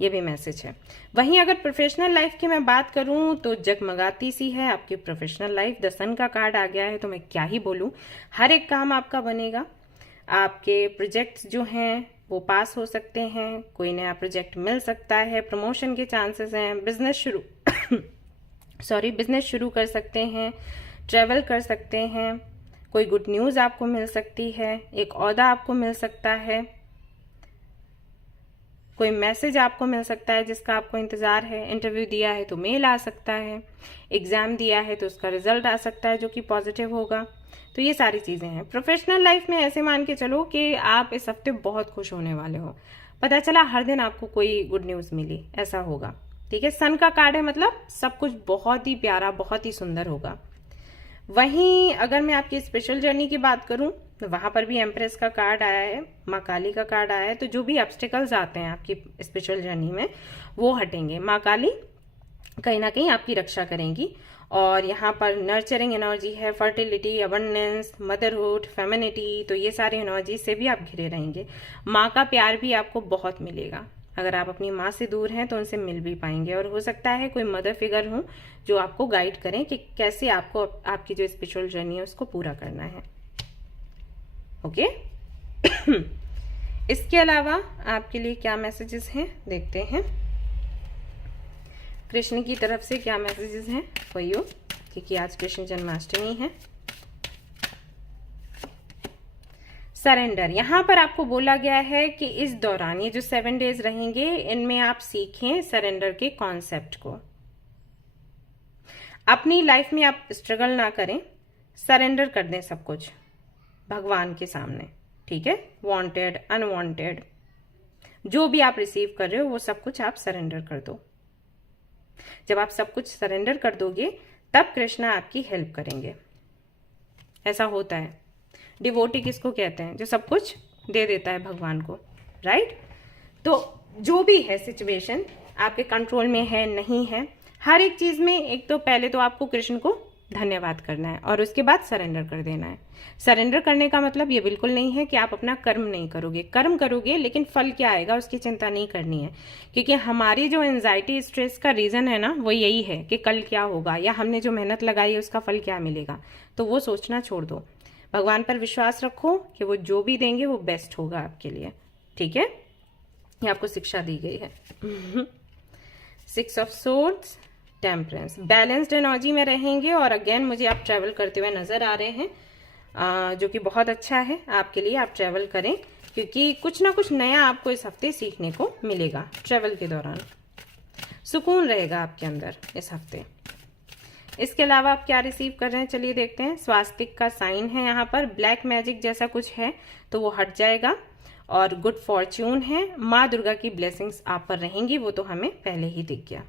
ये भी मैसेज है। वहीं अगर प्रोफेशनल लाइफ की मैं बात करूं तो जगमगाती सी है आपकी प्रोफेशनल लाइफ। द सन का कार्ड आ गया है तो मैं क्या ही बोलूं, हर एक काम आपका बनेगा। आपके प्रोजेक्ट्स जो हैं वो पास हो सकते हैं, कोई नया प्रोजेक्ट मिल सकता है, प्रमोशन के चांसेस हैं, बिजनेस शुरू कर सकते हैं, ट्रेवल कर सकते हैं, कोई गुड न्यूज़ आपको मिल सकती है, एक ओहदा आपको मिल सकता है, कोई मैसेज आपको मिल सकता है जिसका आपको इंतज़ार है, इंटरव्यू दिया है तो मेल आ सकता है, एग्ज़ाम दिया है तो उसका रिजल्ट आ सकता है जो कि पॉजिटिव होगा। तो ये सारी चीज़ें हैं। प्रोफेशनल लाइफ में ऐसे मान के चलो कि आप इस हफ्ते बहुत खुश होने वाले हो। पता चला हर दिन आपको कोई गुड न्यूज़ मिली, ऐसा होगा। ठीक है, सन का कार्ड है, मतलब सब कुछ बहुत ही प्यारा, बहुत ही सुंदर होगा। वहीं अगर मैं आपकी स्पेशल जर्नी की बात करूं तो वहां पर भी एम्प्रेस का कार्ड आया है, माँ काली का कार्ड आया है। तो जो भी ऑब्स्टिकल्स आते हैं आपकी स्पेशल जर्नी में वो हटेंगे। माँ काली कहीं ना कहीं आपकी रक्षा करेंगी। और यहाँ पर नर्चरिंग एनर्जी है, फर्टिलिटी, अबंडेंस, मदरहुड, फेमिनिटी, तो ये सारी एनर्जी से भी आप घिरे रहेंगे। माँ का प्यार भी आपको बहुत मिलेगा। अगर आप अपनी माँ से दूर हैं तो उनसे मिल भी पाएंगे। और हो सकता है कोई मदर फिगर हो जो आपको गाइड करें कि कैसे आपको आपकी जो स्पिरिचुअल जर्नी है उसको पूरा करना है। ओके इसके अलावा आपके लिए क्या मैसेजेस हैं देखते हैं। कृष्ण की तरफ से क्या मैसेजेस हैं फॉर यू, क्योंकि आज कृष्ण जन्माष्टमी है। सरेंडर। यहाँ पर आपको बोला गया है कि इस दौरान ये जो 7 डेज रहेंगे इनमें आप सीखें सरेंडर के कॉन्सेप्ट को। अपनी लाइफ में आप स्ट्रगल ना करें, सरेंडर कर दें सब कुछ भगवान के सामने, ठीक है। वांटेड, अनवांटेड, जो भी आप रिसीव कर रहे हो वो सब कुछ आप सरेंडर कर दो। जब आप सब कुछ सरेंडर कर दोगे तब कृष्णा आपकी हेल्प करेंगे। ऐसा होता है। डिवोटी किसको कहते हैं? जो सब कुछ दे देता है भगवान को, राइट। तो जो भी है सिचुएशन आपके कंट्रोल में है, नहीं है, हर एक चीज में एक तो पहले तो आपको कृष्ण को धन्यवाद करना है और उसके बाद सरेंडर कर देना है। सरेंडर करने का मतलब ये बिल्कुल नहीं है कि आप अपना कर्म नहीं करोगे, कर्म करोगे लेकिन फल क्या आएगा उसकी चिंता नहीं करनी है। क्योंकि हमारी जो एंजाइटी स्ट्रेस का रीजन है ना, वो यही है कि कल क्या होगा या हमने जो मेहनत लगाई है उसका फल क्या मिलेगा। तो वो सोचना छोड़ दो, भगवान पर विश्वास रखो कि वो जो भी देंगे वो बेस्ट होगा आपके लिए, ठीक है। ये आपको शिक्षा दी गई है। 6 of swords, temperance, balanced energy में रहेंगे और अगेन मुझे आप ट्रैवल करते हुए नजर आ रहे हैं, जो कि बहुत अच्छा है आपके लिए। आप ट्रैवल करें क्योंकि कुछ ना कुछ नया आपको इस हफ्ते सीखने को मिलेगा। ट्रैवल के दौरान सुकून रहेगा आपके अंदर इस हफ्ते। इसके अलावा आप क्या रिसीव कर रहे हैं, चलिए देखते हैं। स्वास्तिक का साइन है यहाँ पर, ब्लैक मैजिक जैसा कुछ है तो वो हट जाएगा और गुड फॉर्च्यून है। माँ दुर्गा की ब्लेसिंग्स आप पर रहेंगी, वो तो हमें पहले ही दिख गया।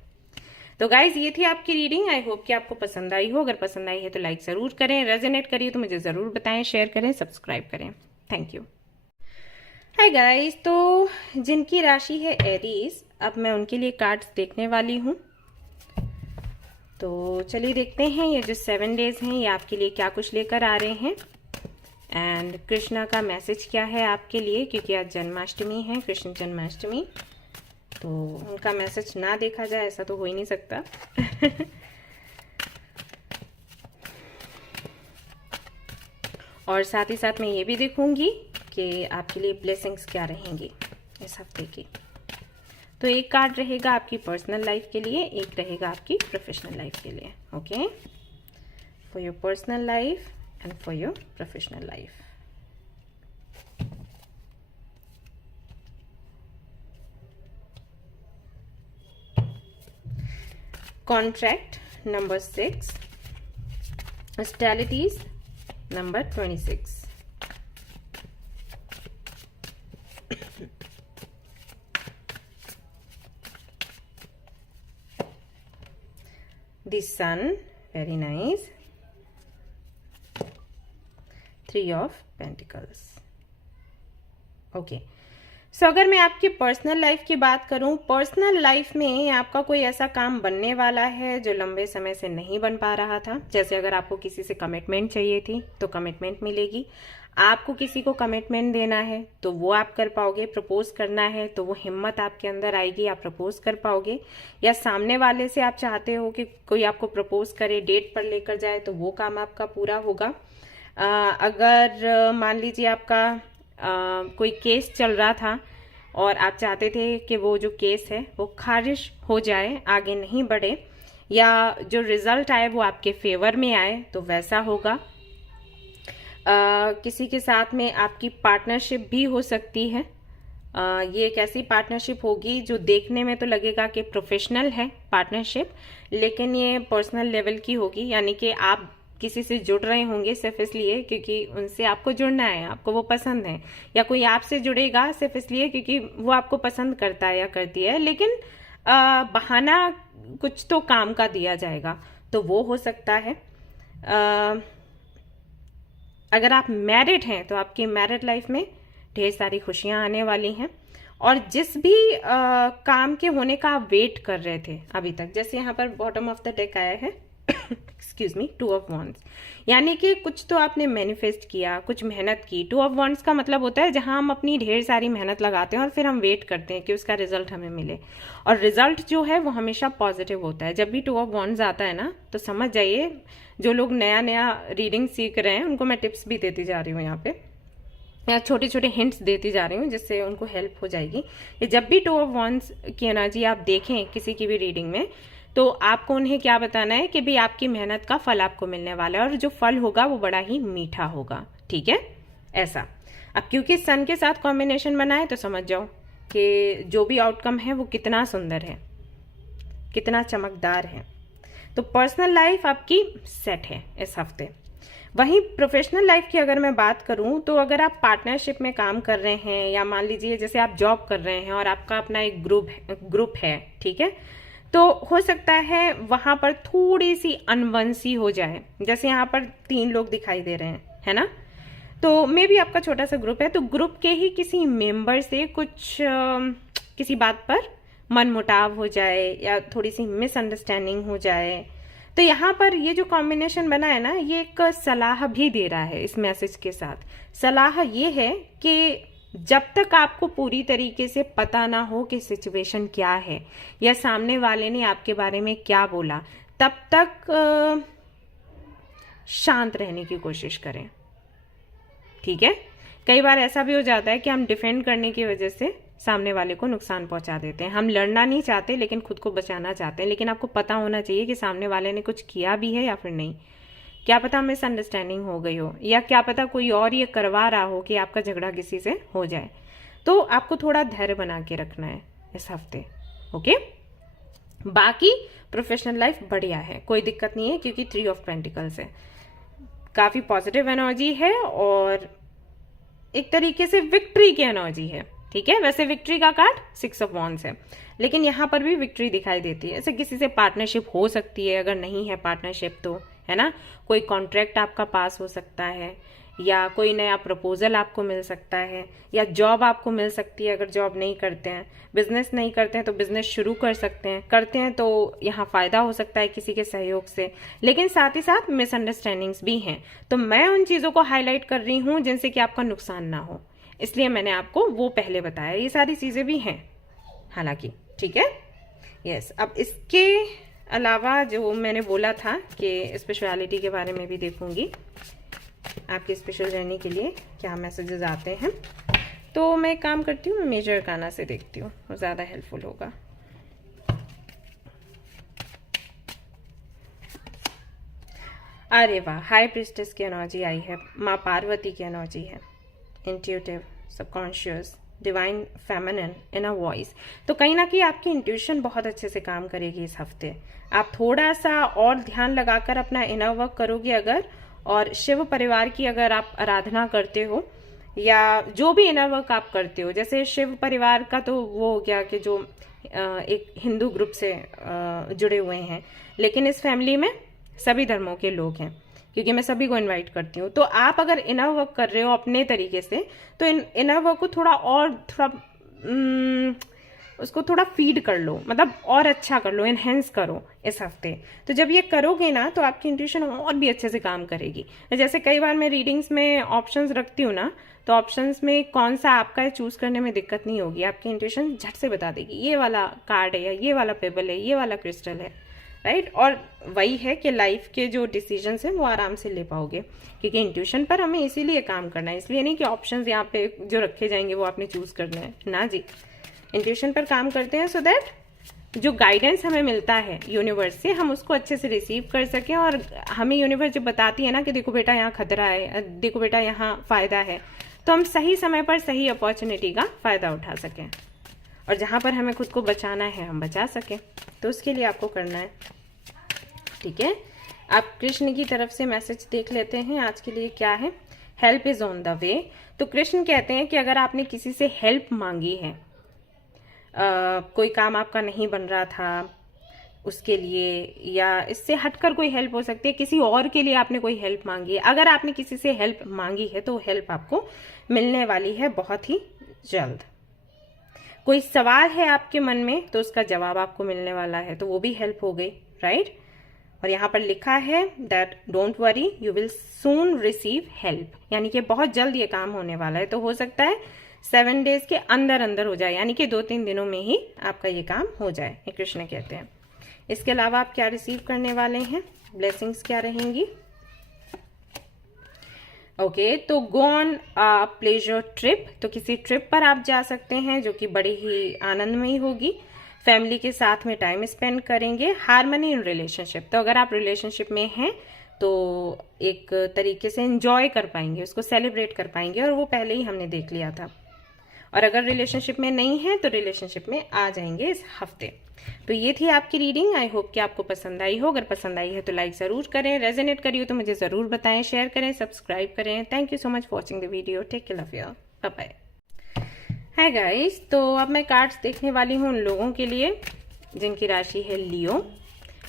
तो गाइज ये थी आपकी रीडिंग। आई होप कि आपको पसंद आई हो। अगर पसंद आई है तो लाइक जरूर करें, रेजोनेट करिए तो मुझे जरूर बताएं, शेयर करें, सब्सक्राइब करें। Thank you. हाय गाइज, तो जिनकी राशि है एरीज, अब मैं उनके लिए कार्ड्स देखने वाली हूँ। तो चलिए देखते हैं ये जो 7 डेज हैं ये आपके लिए क्या कुछ लेकर आ रहे हैं एंड कृष्णा का मैसेज क्या है आपके लिए, क्योंकि आज जन्माष्टमी है, कृष्ण जन्माष्टमी। तो उनका मैसेज ना देखा जाए ऐसा तो हो ही नहीं सकता। और साथ ही साथ मैं ये भी देखूंगी कि आपके लिए ब्लेसिंग्स क्या रहेंगी इस हफ्ते की। तो एक कार्ड रहेगा आपकी पर्सनल लाइफ के लिए, एक रहेगा आपकी प्रोफेशनल लाइफ के लिए। Okay, for your personal life and for your professional life. Contract number 6, hostilities number 26. The Sun, very nice. 3 of Pentacles. Okay. सो अगर मैं आपकी पर्सनल लाइफ की बात करूं, पर्सनल लाइफ में आपका कोई ऐसा काम बनने वाला है जो लंबे समय से नहीं बन पा रहा था। जैसे अगर आपको किसी से कमिटमेंट चाहिए थी तो कमिटमेंट मिलेगी, आपको किसी को कमिटमेंट देना है तो वो आप कर पाओगे, प्रपोज करना है तो वो हिम्मत आपके अंदर आएगी, आप प्रपोज कर पाओगे। या सामने वाले से आप चाहते हो कि कोई आपको प्रपोज करे, डेट पर लेकर जाए, तो वो काम आपका पूरा होगा। अगर मान लीजिए आपका कोई केस चल रहा था और आप चाहते थे कि वो जो केस है वो खारिज हो जाए, आगे नहीं बढ़े, या जो रिजल्ट आए वो आपके फेवर में आए, तो वैसा होगा। किसी के साथ में आपकी पार्टनरशिप भी हो सकती है। ये एक ऐसी पार्टनरशिप होगी जो देखने में तो लगेगा कि प्रोफेशनल है पार्टनरशिप, लेकिन ये पर्सनल लेवल की होगी। यानी कि आप किसी से जुड़ रहे होंगे सिर्फ इसलिए क्योंकि उनसे आपको जुड़ना है, आपको वो पसंद है, या कोई आपसे जुड़ेगा सिर्फ इसलिए क्योंकि वो आपको पसंद करता है या करती है, लेकिन बहाना कुछ तो काम का दिया जाएगा, तो वो हो सकता है। अगर आप मैरिड हैं तो आपकी मैरिड लाइफ में ढेर सारी खुशियां आने वाली हैं। और जिस भी काम के होने का आप वेट कर रहे थे अभी तक, जैसे यहाँ पर बॉटम ऑफ द डेक आया है, एक्सक्यूज मी, 2 ऑफ वॉन्ड्स, यानी कि कुछ तो आपने मैनिफेस्ट किया, कुछ मेहनत की। 2 ऑफ वॉन्ड्स का मतलब होता है जहां हम अपनी ढेर सारी मेहनत लगाते हैं और फिर हम वेट करते हैं कि उसका रिजल्ट हमें मिले, और रिजल्ट जो है वो हमेशा पॉजिटिव होता है। जब भी 2 ऑफ वॉन्ड्स आता है ना, तो समझ जाइए, जो लोग नया नया रीडिंग सीख रहे हैं उनको मैं टिप्स भी देती जा रही हूँ यहाँ पे, या छोटे छोटे हिंट्स देती जा रही हूँ जिससे उनको हेल्प हो जाएगी। ये जब भी 2 ऑफ वॉन्ड्स की एनर्जी आप देखें किसी की भी रीडिंग में, तो आपको उन्हें क्या बताना है कि भाई आपकी मेहनत का फल आपको मिलने वाला है, और जो फल होगा वो बड़ा ही मीठा होगा। ठीक है, ऐसा। अब क्योंकि सन के साथ कॉम्बिनेशन बना है तो समझ जाओ कि जो भी आउटकम है वो कितना सुंदर है, कितना चमकदार है। तो पर्सनल लाइफ आपकी सेट है इस हफ्ते। वहीं प्रोफेशनल लाइफ की अगर मैं बात करूं तो अगर आप पार्टनरशिप में काम कर रहे हैं या मान लीजिए जैसे आप जॉब कर रहे हैं और आपका अपना एक ग्रुप है, ठीक है, तो हो सकता है वहां पर थोड़ी सी अनबन सी हो जाए। जैसे यहाँ पर 3 लोग दिखाई दे रहे हैं, है ना, तो मे भी आपका छोटा सा ग्रुप है, तो ग्रुप के ही किसी मेंबर से कुछ किसी बात पर मनमुटाव हो जाए या थोड़ी सी मिसअंडरस्टैंडिंग हो जाए। तो यहाँ पर ये जो कॉम्बिनेशन बना है ना, ये एक सलाह भी दे रहा है इस मैसेज के साथ। सलाह ये है कि जब तक आपको पूरी तरीके से पता ना हो कि सिचुएशन क्या है या सामने वाले ने आपके बारे में क्या बोला, तब तक शांत रहने की कोशिश करें, ठीक है। कई बार ऐसा भी हो जाता है कि हम डिफेंड करने की वजह से सामने वाले को नुकसान पहुंचा देते हैं। हम लड़ना नहीं चाहते लेकिन खुद को बचाना चाहते हैं, लेकिन आपको पता होना चाहिए कि सामने वाले ने कुछ किया भी है या फिर नहीं। क्या पता मिसअंडरस्टैंडिंग हो गई हो या क्या पता कोई और ये करवा रहा हो कि आपका झगड़ा किसी से हो जाए। तो आपको थोड़ा धैर्य बना के रखना है इस हफ्ते, ओके। बाकी प्रोफेशनल लाइफ बढ़िया है, कोई दिक्कत नहीं है, क्योंकि 3 ऑफ पेंटिकल्स है, काफी पॉजिटिव एनर्जी है और एक तरीके से विक्ट्री की एनर्जी है, ठीक है। वैसे विक्ट्री का कार्ड 6 ऑफ वॉन्ड्स है, लेकिन यहाँ पर भी विक्ट्री दिखाई देती है। ऐसे किसी से पार्टनरशिप हो सकती है, अगर नहीं है पार्टनरशिप तो, है ना, कोई कॉन्ट्रैक्ट आपका पास हो सकता है या कोई नया प्रपोजल आपको मिल सकता है या जॉब आपको मिल सकती है। अगर जॉब नहीं करते हैं, बिजनेस नहीं करते हैं तो बिजनेस शुरू कर सकते हैं, करते हैं तो यहाँ फायदा हो सकता है किसी के सहयोग से, लेकिन साथ ही साथ मिसअंडरस्टैंडिंग्स भी हैं। तो मैं उन चीजों को हाईलाइट कर रही हूँ जिनसे कि आपका नुकसान ना हो, इसलिए मैंने आपको वो पहले बताया। ये सारी चीजें भी हैं हालांकि, ठीक है, यस। अब इसके अलावा जो मैंने बोला था कि स्पिरिचुअलिटी के बारे में भी देखूंगी, आपकी स्पेशल जर्नी के लिए क्या मैसेजेस आते हैं। तो मैं काम करती हूँ, मैं मेजर अरकाना से देखती हूँ, वो ज़्यादा हेल्पफुल होगा। अरे वाह, हाई प्रिस्टेस की एनर्जी आई है, माँ पार्वती की एनर्जी है, intuitive, subconscious, divine feminine, inner voice. तो कहीं ना कहीं आपकी इंट्यूशन बहुत अच्छे से काम करेगी इस हफ्ते। आप थोड़ा सा और ध्यान लगाकर अपना इनर वर्क करोगे अगर, और शिव परिवार की अगर आप आराधना करते हो या जो भी इनर वर्क आप करते हो, जैसे शिव परिवार का तो वो हो गया कि जो एक हिंदू ग्रुप से जुड़े हुए हैं, लेकिन इस फैमिली में सभी धर्मों के लोग हैं क्योंकि मैं सभी को इनवाइट करती हूँ। तो आप अगर इनर वर्क कर रहे हो अपने तरीके से, तो इनर वर्क को थोड़ा उसको थोड़ा फीड कर लो, मतलब और अच्छा कर लो, एनहेंस करो इस हफ्ते। तो जब ये करोगे ना तो आपकी इंट्यूशन और भी अच्छे से काम करेगी। जैसे कई बार मैं रीडिंग्स में ऑप्शंस रखती हूँ ना, तो ऑप्शंस में कौन सा आपका है चूज करने में दिक्कत नहीं होगी, आपकी इंट्यूशन झट से बता देगी ये वाला कार्ड है या ये वाला पेबल है, ये वाला क्रिस्टल है, राइट। और वही है कि लाइफ के जो डिसीजंस हैं वो आराम से ले पाओगे, क्योंकि इंट्यूशन पर हमें इसीलिए काम करना है, इसलिए नहीं कि ऑप्शंस यहाँ पे जो रखे जाएंगे वो आपने चूज करने हैं, ना जी। इंट्यूशन पर काम करते हैं सो दैट जो गाइडेंस हमें मिलता है यूनिवर्स से, हम उसको अच्छे से रिसीव कर सकें। और हमें यूनिवर्स जब बताती है ना कि देखो बेटा यहाँ खतरा है, देखो बेटा यहाँ फायदा है, तो हम सही समय पर सही अपॉर्चुनिटी का फायदा उठा सकें, और जहाँ पर हमें खुद को बचाना है हम बचा सकें। तो उसके लिए आपको करना है, ठीक है। आप कृष्ण की तरफ से मैसेज देख लेते हैं आज के लिए क्या है। Help is on the way. तो कृष्ण कहते हैं कि अगर आपने किसी से हेल्प मांगी है, कोई काम आपका नहीं बन रहा था उसके लिए, या इससे हटकर कोई हेल्प हो सकती है, किसी और के लिए आपने कोई हेल्प मांगी है, अगर आपने किसी से हेल्प मांगी है तो हेल्प आपको मिलने वाली है बहुत ही जल्द। कोई सवाल है आपके मन में तो उसका जवाब आपको मिलने वाला है, तो वो भी हेल्प हो गई, राइट। और यहाँ पर लिखा है that don't worry you will soon receive help, यानी कि बहुत जल्द ये काम होने वाला है। तो हो सकता है 7 डेज के अंदर अंदर हो जाए, यानी कि 2-3 दिनों में ही आपका ये काम हो जाए, ये कृष्ण कहते हैं। इसके अलावा आप क्या रिसीव करने वाले हैं, ब्लेसिंग्स क्या रहेंगी। ओके, तो गो ऑन प्लेजर ट्रिप, तो किसी ट्रिप पर आप जा सकते हैं जो कि बड़ी ही आनंदमयी होगी, फैमिली के साथ में टाइम स्पेंड करेंगे। हार्मनी इन रिलेशनशिप, तो अगर आप रिलेशनशिप में हैं तो एक तरीके से एंजॉय कर पाएंगे, उसको सेलिब्रेट कर पाएंगे, और वो पहले ही हमने देख लिया था। और अगर रिलेशनशिप में नहीं है तो रिलेशनशिप में आ जाएंगे इस हफ्ते। तो ये थी आपकी रीडिंग। आई होप कि आपको पसंद आई हो। अगर पसंद आई है तो लाइक ज़रूर करें, रेजोनेट करी हो तो मुझे ज़रूर बताएं, शेयर करें, सब्सक्राइब करें। Thank you so much for watching the video. Take care, love you, bye bye. Hi guys, तो अब मैं कार्ड्स देखने वाली हूँ उन लोगों के लिए जिनकी राशि है लियो।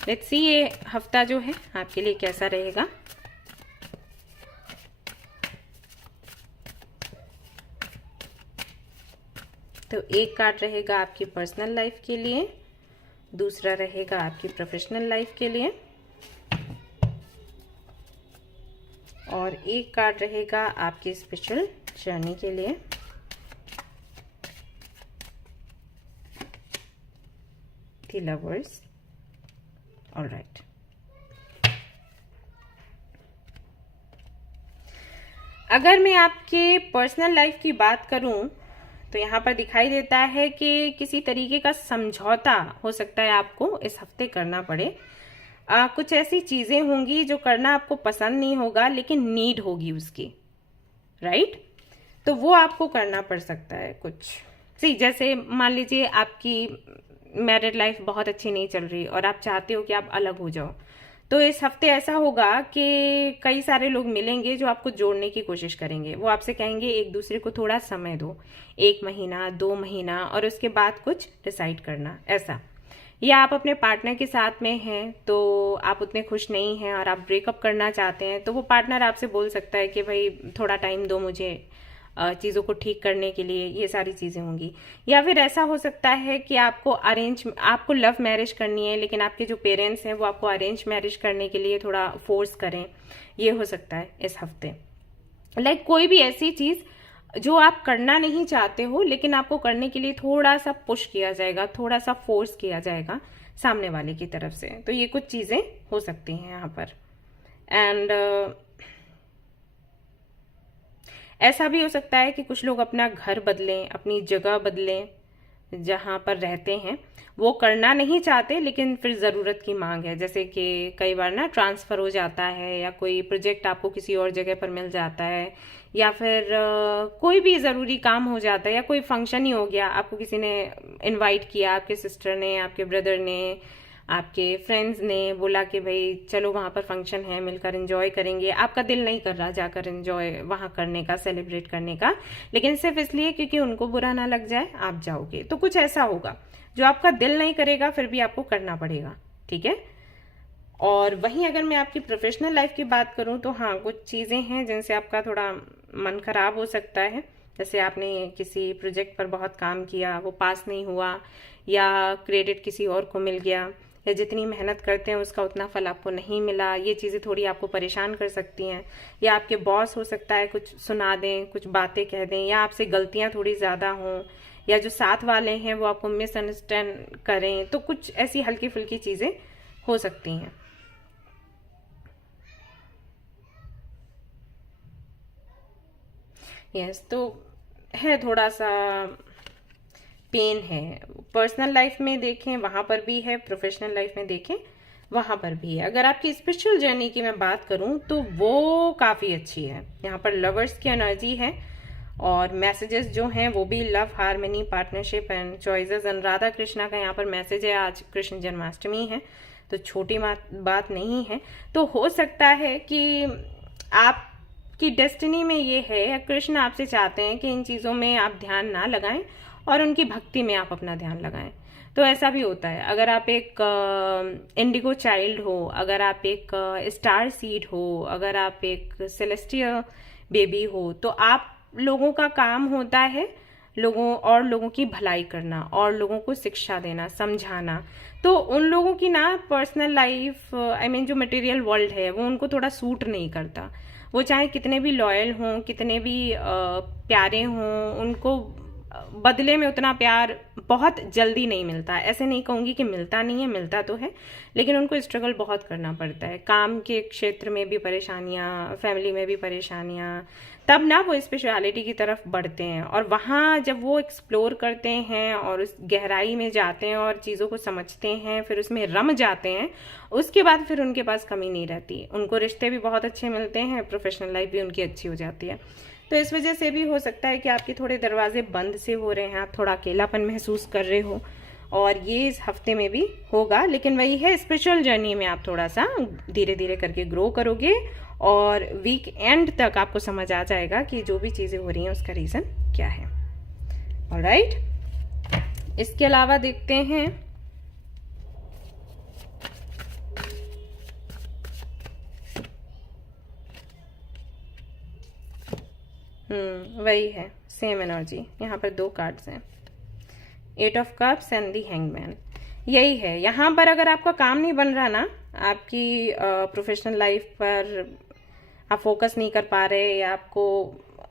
लेट्स सी ये हफ्ता जो है आपके लिए कैसा रहेगा। तो एक कार्ड रहेगा आपकी पर्सनल लाइफ के लिए, दूसरा रहेगा आपकी प्रोफेशनल लाइफ के लिए, और एक कार्ड रहेगा आपकी स्पिरिचुअल जर्नी के लिए। The lovers. ऑलराइट, अगर मैं आपके पर्सनल लाइफ की बात करूं तो यहाँ पर दिखाई देता है कि किसी तरीके का समझौता हो सकता है आपको इस हफ्ते करना पड़े। कुछ ऐसी चीजें होंगी जो करना आपको पसंद नहीं होगा लेकिन नीड होगी उसकी, राइट? तो वो आपको करना पड़ सकता है कुछ। जैसे मान लीजिए आपकी मैरिड लाइफ बहुत अच्छी नहीं चल रही और आप चाहते हो कि आप अलग हो जाओ, तो इस हफ्ते ऐसा होगा कि कई सारे लोग मिलेंगे जो आपको जोड़ने की कोशिश करेंगे। वो आपसे कहेंगे एक दूसरे को थोड़ा समय दो, 1 महीना 2 महीना, और उसके बाद कुछ डिसाइड करना, ऐसा। या आप अपने पार्टनर के साथ में हैं तो आप उतने खुश नहीं हैं और आप ब्रेकअप करना चाहते हैं, तो वो पार्टनर आपसे बोल सकता है कि भाई थोड़ा टाइम दो मुझे चीज़ों को ठीक करने के लिए। ये सारी चीज़ें होंगी। या फिर ऐसा हो सकता है कि आपको लव मैरिज करनी है लेकिन आपके जो पेरेंट्स हैं वो आपको अरेंज मैरिज करने के लिए थोड़ा फोर्स करें। ये हो सकता है इस हफ्ते। कोई भी ऐसी चीज़ जो आप करना नहीं चाहते हो लेकिन आपको करने के लिए थोड़ा सा पुश किया जाएगा, थोड़ा सा फोर्स किया जाएगा सामने वाले की तरफ से। तो ये कुछ चीज़ें हो सकती हैं यहाँ पर। एंड ऐसा भी हो सकता है कि कुछ लोग अपना घर बदलें, अपनी जगह बदलें जहाँ पर रहते हैं। वो करना नहीं चाहते लेकिन फिर ज़रूरत की मांग है, जैसे कि कई बार ना ट्रांसफ़र हो जाता है या कोई प्रोजेक्ट आपको किसी और जगह पर मिल जाता है, या फिर कोई भी ज़रूरी काम हो जाता है, या कोई फंक्शन ही हो गया, आपको किसी ने इनवाइट किया, आपके सिस्टर ने, आपके ब्रदर ने, आपके फ्रेंड्स ने बोला कि भाई चलो वहाँ पर फंक्शन है, मिलकर एंजॉय करेंगे। आपका दिल नहीं कर रहा जाकर एंजॉय वहाँ करने का, सेलिब्रेट करने का, लेकिन सिर्फ इसलिए क्योंकि उनको बुरा ना लग जाए आप जाओगे। तो कुछ ऐसा होगा जो आपका दिल नहीं करेगा फिर भी आपको करना पड़ेगा, ठीक है? और वहीं अगर मैं आपकी प्रोफेशनल लाइफ की बात करूं तो हाँ, कुछ चीज़ें हैं जिनसे आपका थोड़ा मन खराब हो सकता है। जैसे आपने किसी प्रोजेक्ट पर बहुत काम किया, वो पास नहीं हुआ, या क्रेडिट किसी और को मिल गया, या जितनी मेहनत करते हैं उसका उतना फल आपको नहीं मिला। ये चीज़ें थोड़ी आपको परेशान कर सकती हैं। या आपके बॉस हो सकता है कुछ सुना दें, कुछ बातें कह दें, या आपसे गलतियां थोड़ी ज़्यादा हों, या जो साथ वाले हैं वो आपको मिसअंडरस्टैंड करें। तो कुछ ऐसी हल्की फुल्की चीज़ें हो सकती हैं। यस, तो है थोड़ा सा पेन है। पर्सनल लाइफ में देखें वहाँ पर भी है, प्रोफेशनल लाइफ में देखें वहाँ पर भी है। अगर आपकी स्पिरिचुअल जर्नी की मैं बात करूँ तो वो काफ़ी अच्छी है। यहाँ पर लवर्स की एनर्जी है और मैसेजेस जो हैं वो भी love, harmony, partnership and choices. And Radha Krishna का यहाँ पर मैसेज है। आज कृष्ण जन्माष्टमी है तो छोटी बात नहीं है। तो हो सकता है कि आपकी डेस्टिनी में ये है, कृष्ण आपसे चाहते हैं कि इन चीज़ों में आप ध्यान ना लगाएं और उनकी भक्ति में आप अपना ध्यान लगाएं। तो ऐसा भी होता है। अगर आप एक इंडिगो चाइल्ड हो, अगर आप एक स्टार सीड हो, अगर आप एक सेलेस्टियल बेबी हो, तो आप लोगों का काम होता है लोगों की भलाई करना और लोगों को शिक्षा देना, समझाना। तो उन लोगों की ना पर्सनल लाइफ, जो मटेरियल वर्ल्ड है वो उनको थोड़ा सूट नहीं करता। वो चाहे कितने भी लॉयल हों, कितने भी प्यारे हों, उनको बदले में उतना प्यार बहुत जल्दी नहीं मिलता। ऐसे नहीं कहूँगी कि मिलता नहीं है, मिलता तो है, लेकिन उनको स्ट्रगल बहुत करना पड़ता है। काम के क्षेत्र में भी परेशानियाँ, फैमिली में भी परेशानियाँ, तब ना वो स्पिरिचुअलिटी की तरफ बढ़ते हैं। और वहाँ जब वो एक्सप्लोर करते हैं और उस गहराई में जाते हैं और चीज़ों को समझते हैं, फिर उसमें रम जाते हैं, उसके बाद फिर उनके पास कमी नहीं रहती। उनको रिश्ते भी बहुत अच्छे मिलते हैं, प्रोफेशनल लाइफ भी उनकी अच्छी हो जाती है। तो इस वजह से भी हो सकता है कि आपके थोड़े दरवाजे बंद से हो रहे हैं, आप थोड़ा अकेलापन महसूस कर रहे हो, और ये इस हफ्ते में भी होगा। लेकिन वही है, स्पिरिचुअल जर्नी में आप थोड़ा सा धीरे धीरे करके ग्रो करोगे और वीक एंड तक आपको समझ आ जाएगा कि जो भी चीज़ें हो रही हैं उसका रीज़न क्या है। ऑलराइट, इसके अलावा देखते हैं वही है, सेम एनर्जी। यहाँ पर 2 कार्ड्स हैं, 8 of cups and the hangman. यही है, यहाँ पर अगर आपका काम नहीं बन रहा ना, आपकी प्रोफेशनल लाइफ पर आप फोकस नहीं कर पा रहे, या आपको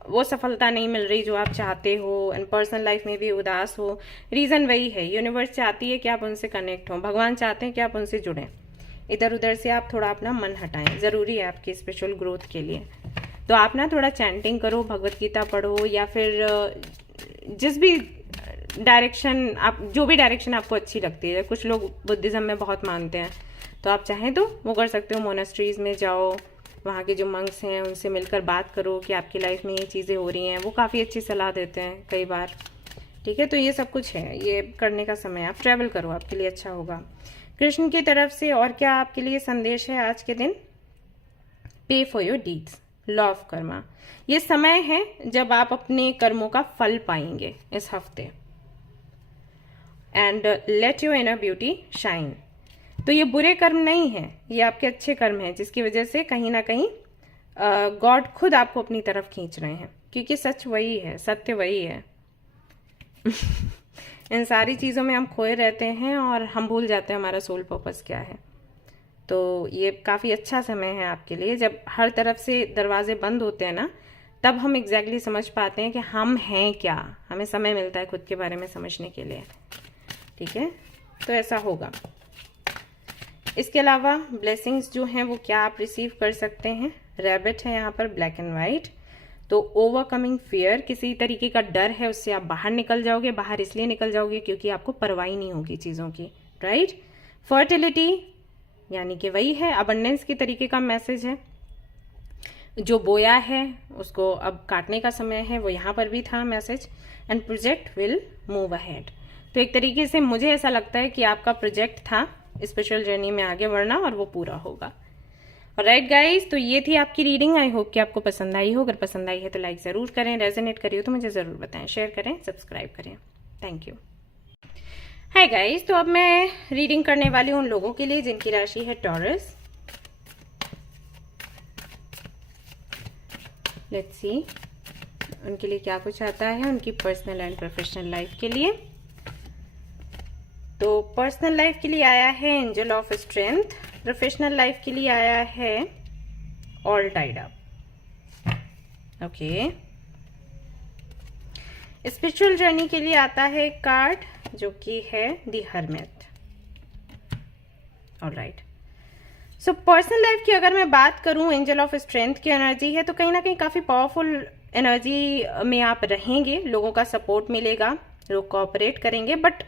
वो सफलता नहीं मिल रही जो आप चाहते हो, एंड पर्सनल लाइफ में भी उदास हो, रीज़न वही है। यूनिवर्स चाहती है कि आप उनसे कनेक्ट हो, भगवान चाहते हैं कि आप उनसे जुड़ें। इधर उधर से आप थोड़ा अपना मन हटाएं, ज़रूरी है आपकी स्पिरिचुअल ग्रोथ के लिए। तो आप ना थोड़ा चैंटिंग करो, भगवत गीता पढ़ो, या फिर जिस भी डायरेक्शन आप, जो भी डायरेक्शन आपको अच्छी लगती है। कुछ लोग बुद्धिज़्म में बहुत मानते हैं, तो आप चाहें तो वो कर सकते हो। मोनेस्ट्रीज में जाओ, वहाँ के जो मंक्स हैं उनसे मिलकर बात करो कि आपकी लाइफ में ये चीज़ें हो रही हैं, वो काफ़ी अच्छी सलाह देते हैं कई बार। ठीक है, तो ये सब कुछ है, ये करने का समय। आप ट्रैवल करो, आपके लिए अच्छा होगा। कृष्ण की तरफ से और क्या आपके लिए संदेश है आज के दिन? पे for your deeds, law of Karma. ये समय है जब आप अपने कर्मों का फल पाएंगे इस हफ्ते। And let your inner beauty shine. तो ये बुरे कर्म नहीं है, ये आपके अच्छे कर्म हैं, जिसकी वजह से कहीं ना कहीं गॉड खुद आपको अपनी तरफ खींच रहे हैं, क्योंकि सच वही है, सत्य वही है। इन सारी चीज़ों में हम खोए रहते हैं और हम भूल जाते हैं हमारा सोल पर्पस क्या है। तो ये काफ़ी अच्छा समय है आपके लिए। जब हर तरफ से दरवाजे बंद होते हैं ना, तब हम एग्जैक्टली समझ पाते हैं कि हम हैं क्या। हमें समय मिलता है खुद के बारे में समझने के लिए। ठीक है, तो ऐसा होगा। इसके अलावा ब्लेसिंग्स जो हैं वो क्या आप रिसीव कर सकते हैं? रैबिट है यहाँ पर, ब्लैक एंड वाइट। तो ओवरकमिंग फियर, किसी तरीके का डर है उससे आप बाहर निकल जाओगे। बाहर इसलिए निकल जाओगे क्योंकि आपको परवाह नहीं होगी चीज़ों की, राइट। फर्टिलिटी यानी कि वही है, अबंडेंस की तरीके का मैसेज है। जो बोया है उसको अब काटने का समय है, वो यहाँ पर भी था message. And project will move ahead. तो एक तरीके से मुझे ऐसा लगता है कि आपका प्रोजेक्ट था स्पिरिचुअल जर्नी में आगे बढ़ना, और वो पूरा होगा। राइट गाइज, तो ये थी आपकी रीडिंग। आई होप कि आपको पसंद आई हो। अगर पसंद आई है तो लाइक ज़रूर करें, रेजोनेट करिए तो मुझे ज़रूर बताएं, शेयर करें, सब्सक्राइब करें। Thank you. हाय गाइज, तो अब मैं रीडिंग करने वाली हूँ उन लोगों के लिए जिनकी राशि है टॉरस। लेट्स सी उनके लिए क्या कुछ आता है, उनकी पर्सनल एंड प्रोफेशनल लाइफ के लिए। तो पर्सनल लाइफ के लिए आया है angel of strength. Professional life के लिए आया है all tied up. Okay, spiritual journey के लिए आता है कार्ड जो कि है the hermit. Alright, so personal life की अगर मैं बात करूं, एंजल ऑफ स्ट्रेंथ की एनर्जी है, तो कहीं ना कहीं काफी पावरफुल एनर्जी में आप रहेंगे। लोगों का सपोर्ट मिलेगा, लोग कोऑपरेट करेंगे। बट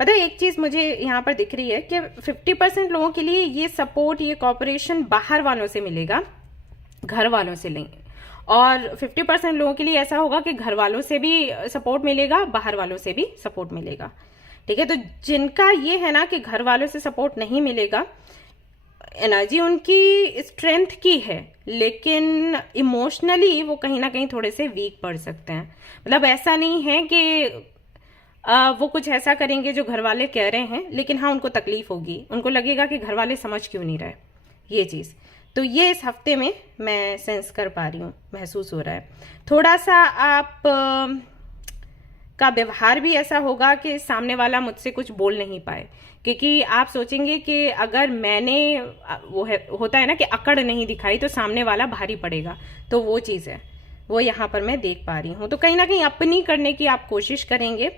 पता है एक चीज मुझे यहाँ पर दिख रही है कि 50% लोगों के लिए ये सपोर्ट, ये कोऑपरेशन बाहर वालों से मिलेगा, घर वालों से नहीं। और 50% लोगों के लिए ऐसा होगा कि घर वालों से भी सपोर्ट मिलेगा, बाहर वालों से भी सपोर्ट मिलेगा। ठीक है, तो जिनका ये है ना कि घर वालों से सपोर्ट नहीं मिलेगा, एनर्जी उनकी स्ट्रेंथ की है, लेकिन इमोशनली वो कहीं ना कहीं थोड़े से वीक पड़ सकते हैं। मतलब ऐसा नहीं है कि वो कुछ ऐसा करेंगे जो घर वाले कह रहे हैं, लेकिन हाँ उनको तकलीफ होगी, उनको लगेगा कि घर वाले समझ क्यों नहीं रहे ये चीज़। तो ये इस हफ्ते में मैं सेंस कर पा रही हूँ, महसूस हो रहा है। थोड़ा सा आप का व्यवहार भी ऐसा होगा कि सामने वाला मुझसे कुछ बोल नहीं पाए, क्योंकि आप सोचेंगे कि अगर मैंने होता है ना कि अकड़ नहीं दिखाई तो सामने वाला भारी पड़ेगा, तो वो चीज़ है। वो यहाँ पर मैं देख पा रही हूँ। तो कहीं ना कहीं अपनी करने की आप कोशिश करेंगे,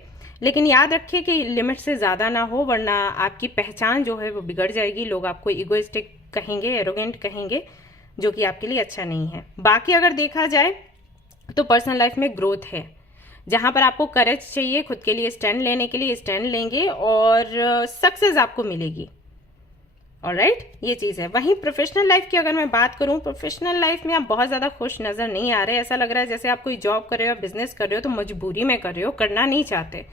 लेकिन याद रखिए कि लिमिट से ज़्यादा ना हो, वरना आपकी पहचान जो है वो बिगड़ जाएगी। लोग आपको इगोइस्टिक कहेंगे, एरोगेंट कहेंगे, जो कि आपके लिए अच्छा नहीं है। बाकी अगर देखा जाए तो पर्सनल लाइफ में ग्रोथ है, जहां पर आपको करेज चाहिए खुद के लिए स्टैंड लेने के लिए, स्टैंड लेंगे और सक्सेस आपको मिलेगी। ऑलराइट, ये चीज है। वहीं प्रोफेशनल लाइफ की अगर मैं बात करूं, प्रोफेशनल लाइफ में आप बहुत ज्यादा खुश नजर नहीं आ रहे। ऐसा लग रहा है जैसे आप कोई जॉब कर रहे हो, बिजनेस कर रहे हो तो मजबूरी में कर रहे हो, करना नहीं चाहते,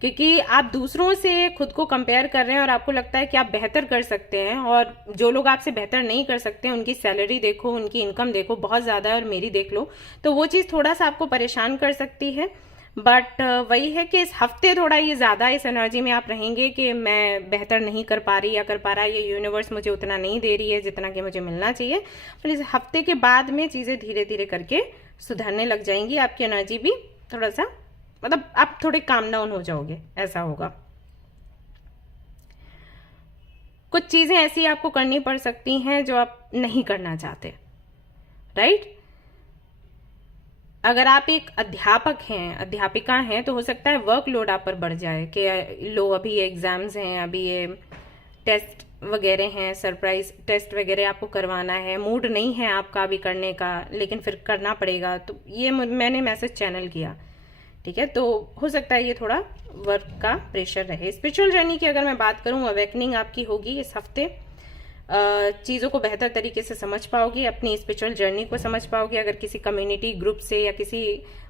क्योंकि आप दूसरों से खुद को कंपेयर कर रहे हैं और आपको लगता है कि आप बेहतर कर सकते हैं। और जो लोग आपसे बेहतर नहीं कर सकते, उनकी सैलरी देखो, उनकी इनकम देखो, बहुत ज्यादा है और मेरी देख लो, तो वो चीज थोड़ा सा आपको परेशान कर सकती है। बट वही है कि इस हफ्ते थोड़ा ये ज्यादा इस एनर्जी में आप रहेंगे कि मैं बेहतर नहीं कर पा रही या कर पा रहा है, ये यूनिवर्स मुझे उतना नहीं दे रही है जितना कि मुझे मिलना चाहिए। पर इस हफ्ते के बाद में चीजें धीरे धीरे करके सुधरने लग जाएंगी। आपकी एनर्जी भी थोड़ा सा, मतलब आप थोड़े काम डाउन हो जाओगे, ऐसा होगा। कुछ चीजें ऐसी आपको करनी पड़ सकती हैं जो आप नहीं करना चाहते, राइट। अगर आप एक अध्यापक हैं, अध्यापिका हैं, तो हो सकता है वर्कलोड आप पर बढ़ जाए कि लो अभी ये एग्जाम्स हैं, अभी ये टेस्ट वगैरह हैं, सरप्राइज टेस्ट वगैरह आपको करवाना है, मूड नहीं है आपका अभी करने का, लेकिन फिर करना पड़ेगा। तो ये मैंने मैसेज चैनल किया, ठीक है। तो हो सकता है ये थोड़ा वर्क का प्रेशर रहे। स्पिरिचुअल जर्नी की अगर मैं बात करूं, अवेकनिंग आपकी होगी इस हफ्ते। चीज़ों को बेहतर तरीके से समझ पाओगे, अपनी स्पिरिचुअल जर्नी को समझ पाओगे। अगर किसी कम्युनिटी ग्रुप से या किसी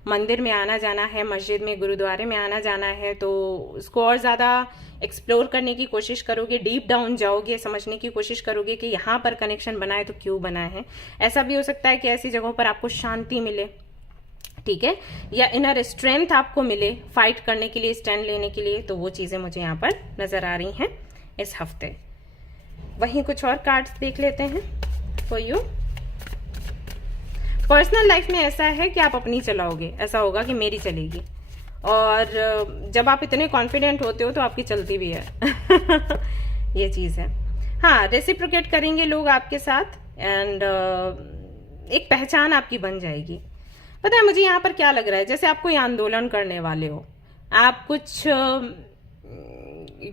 मंदिर में आना जाना है, मस्जिद में, गुरुद्वारे में आना जाना है, तो उसको और ज़्यादा एक्सप्लोर करने की कोशिश करोगे, डीप डाउन जाओगे, समझने की कोशिश करोगे कि यहाँ पर कनेक्शन बना है तो क्यों बना है। ऐसा भी हो सकता है कि ऐसी जगहों पर आपको शांति मिले, ठीक है, या इनर स्ट्रेंथ आपको मिले फाइट करने के लिए, स्टैंड लेने के लिए। तो वो चीज़ें मुझे यहाँ पर नज़र आ रही हैं इस हफ्ते। वहीं कुछ और कार्ड्स देख लेते हैं फॉर यू। पर्सनल लाइफ में ऐसा है कि आप अपनी चलाओगे, ऐसा होगा कि मेरी चलेगी, और जब आप इतने कॉन्फिडेंट होते हो तो आपकी चलती भी है। ये चीज है। हाँ, रेसिप्रोकेट करेंगे लोग आपके साथ, एंड एक पहचान आपकी बन जाएगी। पता है मुझे यहाँ पर क्या लग रहा है, जैसे आप कोई आंदोलन करने वाले हो, आप कुछ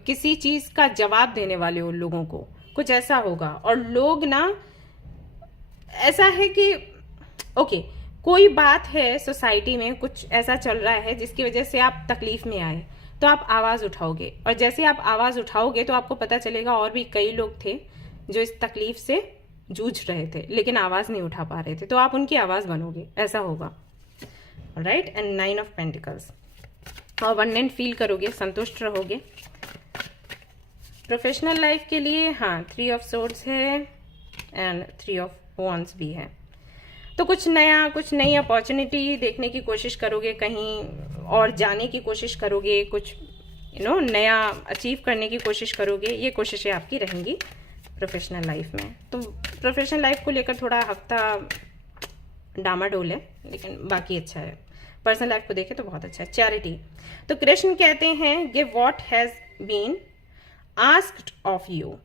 किसी चीज का जवाब देने वाले हो लोगों को, कुछ ऐसा होगा। और लोग ना, ऐसा है कि ओके, कोई बात है सोसाइटी में, कुछ ऐसा चल रहा है जिसकी वजह से आप तकलीफ में आए, तो आप आवाज उठाओगे, और जैसे आप आवाज उठाओगे तो आपको पता चलेगा और भी कई लोग थे जो इस तकलीफ से जूझ रहे थे लेकिन आवाज नहीं उठा पा रहे थे, तो आप उनकी आवाज बनोगे, ऐसा होगा, right. And 9 of pentacles, abundant feel करोगे, संतुष्ट रहोगे। प्रोफेशनल लाइफ के लिए हाँ 3 ऑफ सोर्ड्स है एंड 3 ऑफ वॉन्ड्स भी है। तो कुछ नया, कुछ नई अपॉर्चुनिटी देखने की कोशिश करोगे, कहीं और जाने की कोशिश करोगे, कुछ नया अचीव करने की कोशिश करोगे। ये कोशिशें आपकी रहेंगी प्रोफेशनल लाइफ में। तो प्रोफेशनल लाइफ को लेकर थोड़ा हफ्ता डामाडोल है, लेकिन बाकी अच्छा है। पर्सनल लाइफ को देखें तो बहुत अच्छा है। चैरिटी, तो कृष्ण कहते हैं give what has been asked of you.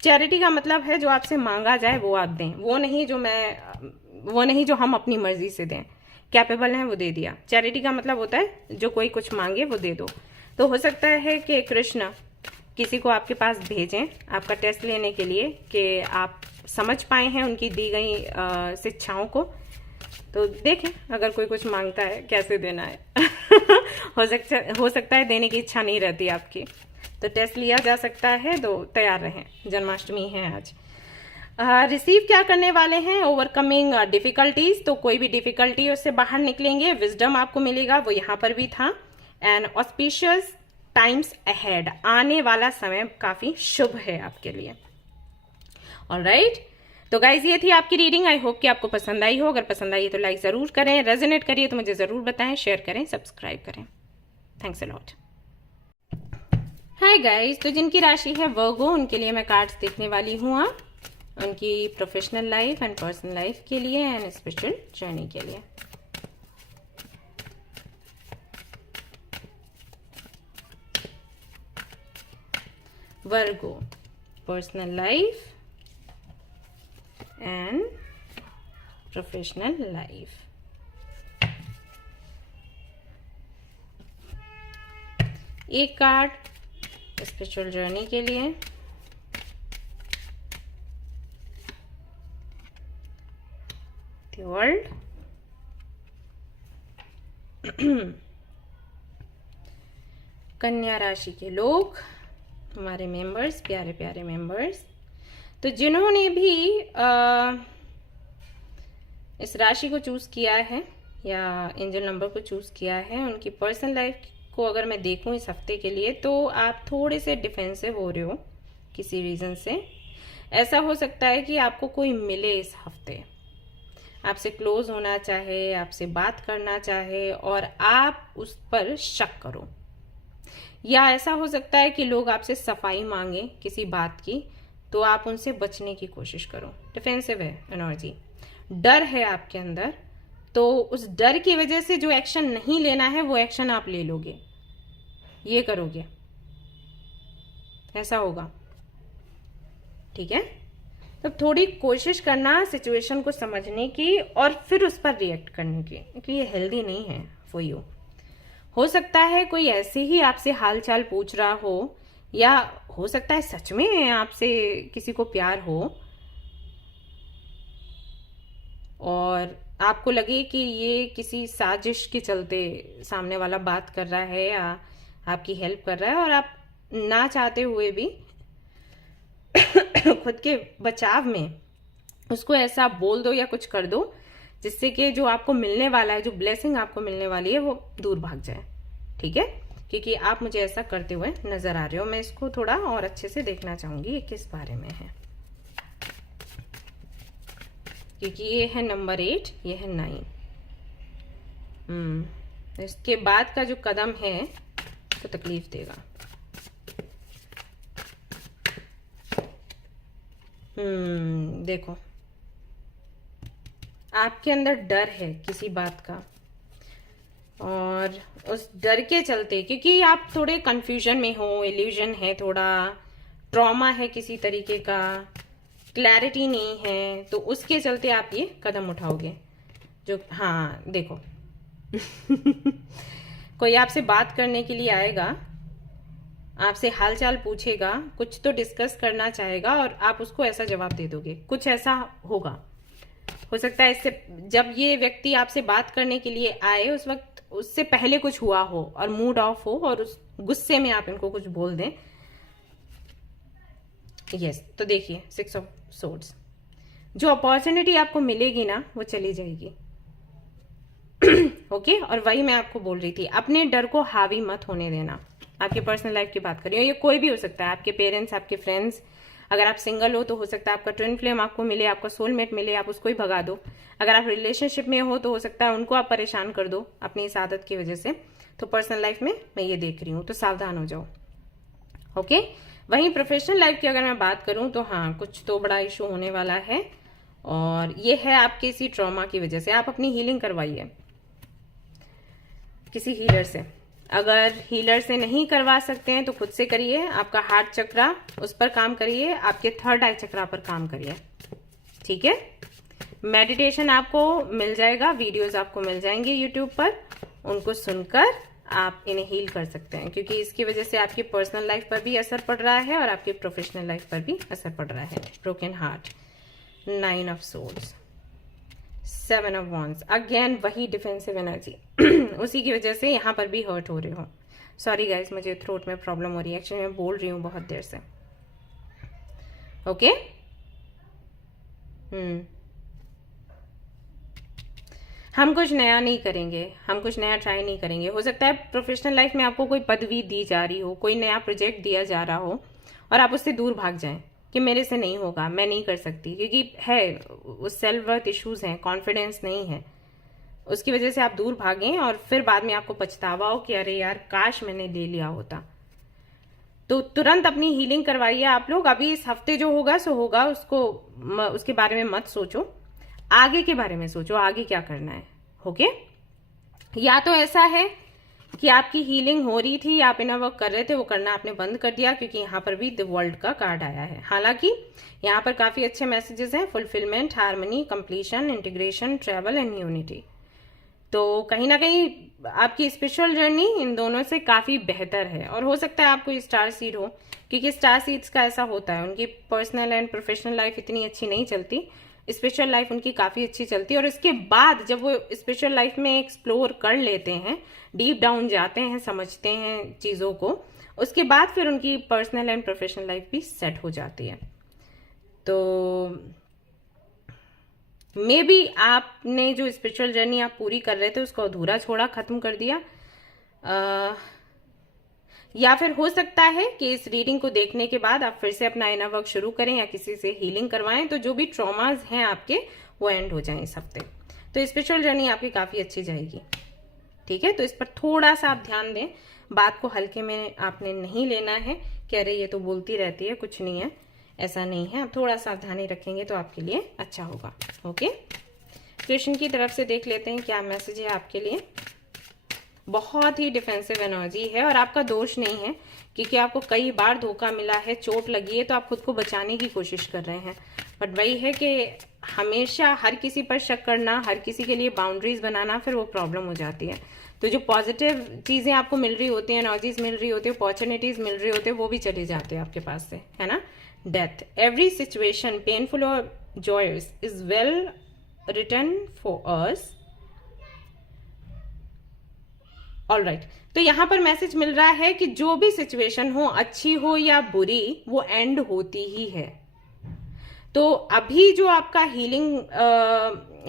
Charity का मतलब है जो आपसे मांगा जाए वो आप दें, वो नहीं जो हम अपनी मर्जी से दें। कैपेबल हैं वो दे दिया। चैरिटी का मतलब होता है जो कोई कुछ मांगे वो दे दो। तो हो सकता है कि कृष्ण किसी को आपके पास भेजें आपका टेस्ट लेने के लिए कि आप समझ पाए हैं उनकी दी गई शिक्षाओं को। तो देखें अगर कोई कुछ मांगता है कैसे देना है। हो सकता है देने की इच्छा नहीं रहती आपकी, तो टेस्ट लिया जा सकता है, तो तैयार रहें। जन्माष्टमी है आज। रिसीव क्या करने वाले हैं, ओवरकमिंग डिफिकल्टीज। तो कोई भी डिफिकल्टी उससे बाहर निकलेंगे, विजडम आपको मिलेगा, वो यहाँ पर भी था। एंड ऑस्पिशियस टाइम्स अहेड, आने वाला समय काफी शुभ है आपके लिए। ऑलराइट, तो गाइज ये थी आपकी रीडिंग। आई होप कि आपको पसंद आई हो। अगर पसंद आई है तो लाइक जरूर करें, रेजोनेट करिए तो मुझे जरूर बताएं, शेयर करें, सब्सक्राइब करें। Thanks a lot. Hi guys, तो जिनकी राशि है वर्गो, उनके लिए मैं कार्ड्स देखने वाली हूँ। उनकी professional life and personal life के लिए एंड स्पिरिचुअल जर्नी के लिए। Virgo, personal life and professional life. एक कार्ड स्पिरिचुअल जर्नी के लिए, द वर्ल्ड, कन्या राशि के लोग, हमारे मेंबर्स, प्यारे प्यारे मेंबर्स। तो जिन्होंने भी इस राशि को चूज किया है या एंजल नंबर को चूज किया है, उनकी पर्सनल लाइफ को अगर मैं देखूं इस हफ्ते के लिए, तो आप थोड़े से डिफेंसिव हो रहे हो किसी रीजन से। ऐसा हो सकता है कि आपको कोई मिले इस हफ्ते, आपसे क्लोज होना चाहे, आपसे बात करना चाहे और आप उस पर शक करो, या ऐसा हो सकता है कि लोग आपसे सफाई मांगे किसी बात की, तो आप उनसे बचने की कोशिश करो। डिफेंसिव है एनर्जी, डर है आपके अंदर, तो उस डर की वजह से जो एक्शन नहीं लेना है वो एक्शन आप ले लोगे, ये करोगे, ऐसा होगा। ठीक है, तो थोड़ी कोशिश करना सिचुएशन को समझने की और फिर उस पर रिएक्ट करने की, क्योंकि ये हेल्दी नहीं है फॉर यू। हो सकता है कोई ऐसे ही आपसे हालचाल पूछ रहा हो, या हो सकता है सच में आपसे किसी को प्यार हो और आपको लगे कि ये किसी साजिश के चलते सामने वाला बात कर रहा है या आपकी हेल्प कर रहा है, और आप ना चाहते हुए भी खुद के बचाव में उसको ऐसा बोल दो या कुछ कर दो जिससे कि जो आपको मिलने वाला है, जो ब्लेसिंग आपको मिलने वाली है, वो दूर भाग जाए। ठीक है, क्योंकि आप मुझे ऐसा करते हुए नजर आ रहे हो। मैं इसको थोड़ा और अच्छे से देखना चाहूंगी ये किस बारे में है, क्योंकि ये है नंबर 8, ये है 9। इसके बाद का जो कदम है तो तकलीफ देगा। देखो, आपके अंदर डर है किसी बात का, और उस डर के चलते, क्योंकि आप थोड़े कंफ्यूजन में हो, इल्यूजन है, थोड़ा ट्रॉमा है किसी तरीके का, क्लैरिटी नहीं है, तो उसके चलते आप ये कदम उठाओगे। जो हाँ देखो कोई आपसे बात करने के लिए आएगा, आपसे हालचाल पूछेगा, कुछ तो डिस्कस करना चाहेगा और आप उसको ऐसा जवाब दे दोगे, कुछ ऐसा होगा। हो सकता है इससे जब ये व्यक्ति आपसे बात करने के लिए आए उस वक्त उससे पहले कुछ हुआ हो और मूड ऑफ हो और उस गुस्से में आप इनको कुछ बोल दें। यस, तो देखिए 6 ऑफ सोर्ड्स, जो अपॉर्चुनिटी आपको मिलेगी ना वो चली जाएगी। ओके, और वही मैं आपको बोल रही थी, अपने डर को हावी मत होने देना। आपके पर्सनल लाइफ की बात करिए, ये कोई भी हो सकता है, आपके पेरेंट्स, आपके फ्रेंड्स, अगर आप सिंगल हो तो हो सकता है आपका ट्विन फ्लेम आपको मिले, आपका सोलमेट मिले, आप उसको ही भगा दो। अगर आप रिलेशनशिप में हो तो हो सकता है उनको आप परेशान कर दो अपनी इस आदत की वजह से। तो पर्सनल लाइफ में मैं ये देख रही हूँ, तो सावधान हो जाओ। ओके, वहीं प्रोफेशनल लाइफ की अगर मैं बात करूं तो हाँ, कुछ तो बड़ा इशू होने वाला है, और ये है आपके इसी ट्रॉमा की वजह से। आप अपनी हीलिंग करवाइए किसी हीलर से। अगर हीलर से नहीं करवा सकते हैं तो खुद से करिए। आपका हार्ट चक्रा, उस पर काम करिए, आपके थर्ड आई चक्रा पर काम करिए। ठीक है, मेडिटेशन आपको मिल जाएगा, वीडियोस आपको मिल जाएंगे यूट्यूब पर, उनको सुनकर आप इन्हें हील कर सकते हैं, क्योंकि इसकी वजह से आपकी पर्सनल लाइफ पर भी असर पड़ रहा है और आपकी प्रोफेशनल लाइफ पर भी असर पड़ रहा है। Broken heart, 9 of swords, 7 of wands, again वही डिफेंसिव एनर्जी। उसी की वजह से यहाँ पर भी हर्ट हो रहे हो। सॉरी गाइस, मुझे थ्रोट में प्रॉब्लम हो रही है, एक्चुअली मैं बोल रही हूँ बहुत देर से। ओके, हम कुछ नया नहीं करेंगे, हम कुछ नया ट्राई नहीं करेंगे। हो सकता है प्रोफेशनल लाइफ में आपको कोई पदवी दी जा रही हो, कोई नया प्रोजेक्ट दिया जा रहा हो और आप उससे दूर भाग जाएं कि मेरे से नहीं होगा, मैं नहीं कर सकती, क्योंकि है उस सेल्फ वर्थ इश्यूज हैं, कॉन्फिडेंस नहीं है, उसकी वजह से आप दूर भागें और फिर बाद में आपको पछतावा हो कि अरे यार काश मैंने ले लिया होता। तो तुरंत अपनी हीलिंग करवाइए आप लोग। अभी इस हफ्ते जो होगा सो होगा, उसके बारे में मत सोचो, आगे के बारे में सोचो, आगे क्या करना है। ओके, या तो ऐसा है कि आपकी हीलिंग हो रही थी, आप इनर वर्क कर रहे थे, वो करना आपने बंद कर दिया, क्योंकि यहाँ पर भी द वर्ल्ड का कार्ड आया है। हालांकि यहाँ पर काफी अच्छे मैसेजेस हैं, fulfilment, harmony, completion, integration, travel and unity. तो कहीं ना कहीं आपकी स्पिरिचुअल जर्नी इन दोनों से काफी बेहतर है। और हो सकता है आपको स्टार सीड हो, क्योंकि स्टार सीड्स का ऐसा होता है, उनकी पर्सनल एंड प्रोफेशनल लाइफ इतनी अच्छी नहीं चलती, स्पिरिचुअल लाइफ उनकी काफी अच्छी चलती है। और उसके बाद जब वो स्पिरिचुअल लाइफ में एक्सप्लोर कर लेते हैं, डीप डाउन जाते हैं, समझते हैं चीजों को, उसके बाद फिर उनकी पर्सनल एंड प्रोफेशनल लाइफ भी सेट हो जाती है। तो मे बी आपने जो स्पिरिचुअल जर्नी आप पूरी कर रहे थे उसको अधूरा छोड़ा, खत्म कर दिया, या फिर हो सकता है कि इस रीडिंग को देखने के बाद आप फिर से अपना इनर वर्क शुरू करें या किसी से हीलिंग करवाएं, तो जो भी ट्रॉमाज हैं आपके वो एंड हो जाएं इस हफ्ते। तो स्पिरिचुअल जर्नी आपकी काफी अच्छी जाएगी, ठीक है। तो इस पर थोड़ा सा आप ध्यान दें, बात को हल्के में आपने नहीं लेना है कि अरे ये तो बोलती रहती है, कुछ नहीं है, ऐसा नहीं है। आप थोड़ा सावधानी रखेंगे तो आपके लिए अच्छा होगा। ओके, कृष्ण की तरफ से देख लेते हैं क्या मैसेज है आपके लिए। बहुत ही डिफेंसिव एनर्जी है और आपका दोष नहीं है, क्योंकि आपको कई बार धोखा मिला है, चोट लगी है, तो आप खुद को बचाने की कोशिश कर रहे हैं। बट वही है कि हमेशा हर किसी पर शक करना, हर किसी के लिए बाउंड्रीज बनाना, फिर वो प्रॉब्लम हो जाती है। तो जो पॉजिटिव चीजें आपको मिल रही होती है, एनर्जीज मिल रही होती है, अपॉर्चुनिटीज मिल रही होती है, वो भी चली जाती है आपके पास से, है ना। डेथ, एवरी सिचुएशन पेनफुल और joys is well written for us. All right, तो यहां पर मैसेज मिल रहा है कि जो भी सिचुएशन हो, अच्छी हो या बुरी, वो एंड होती ही है। तो अभी जो आपका हीलिंग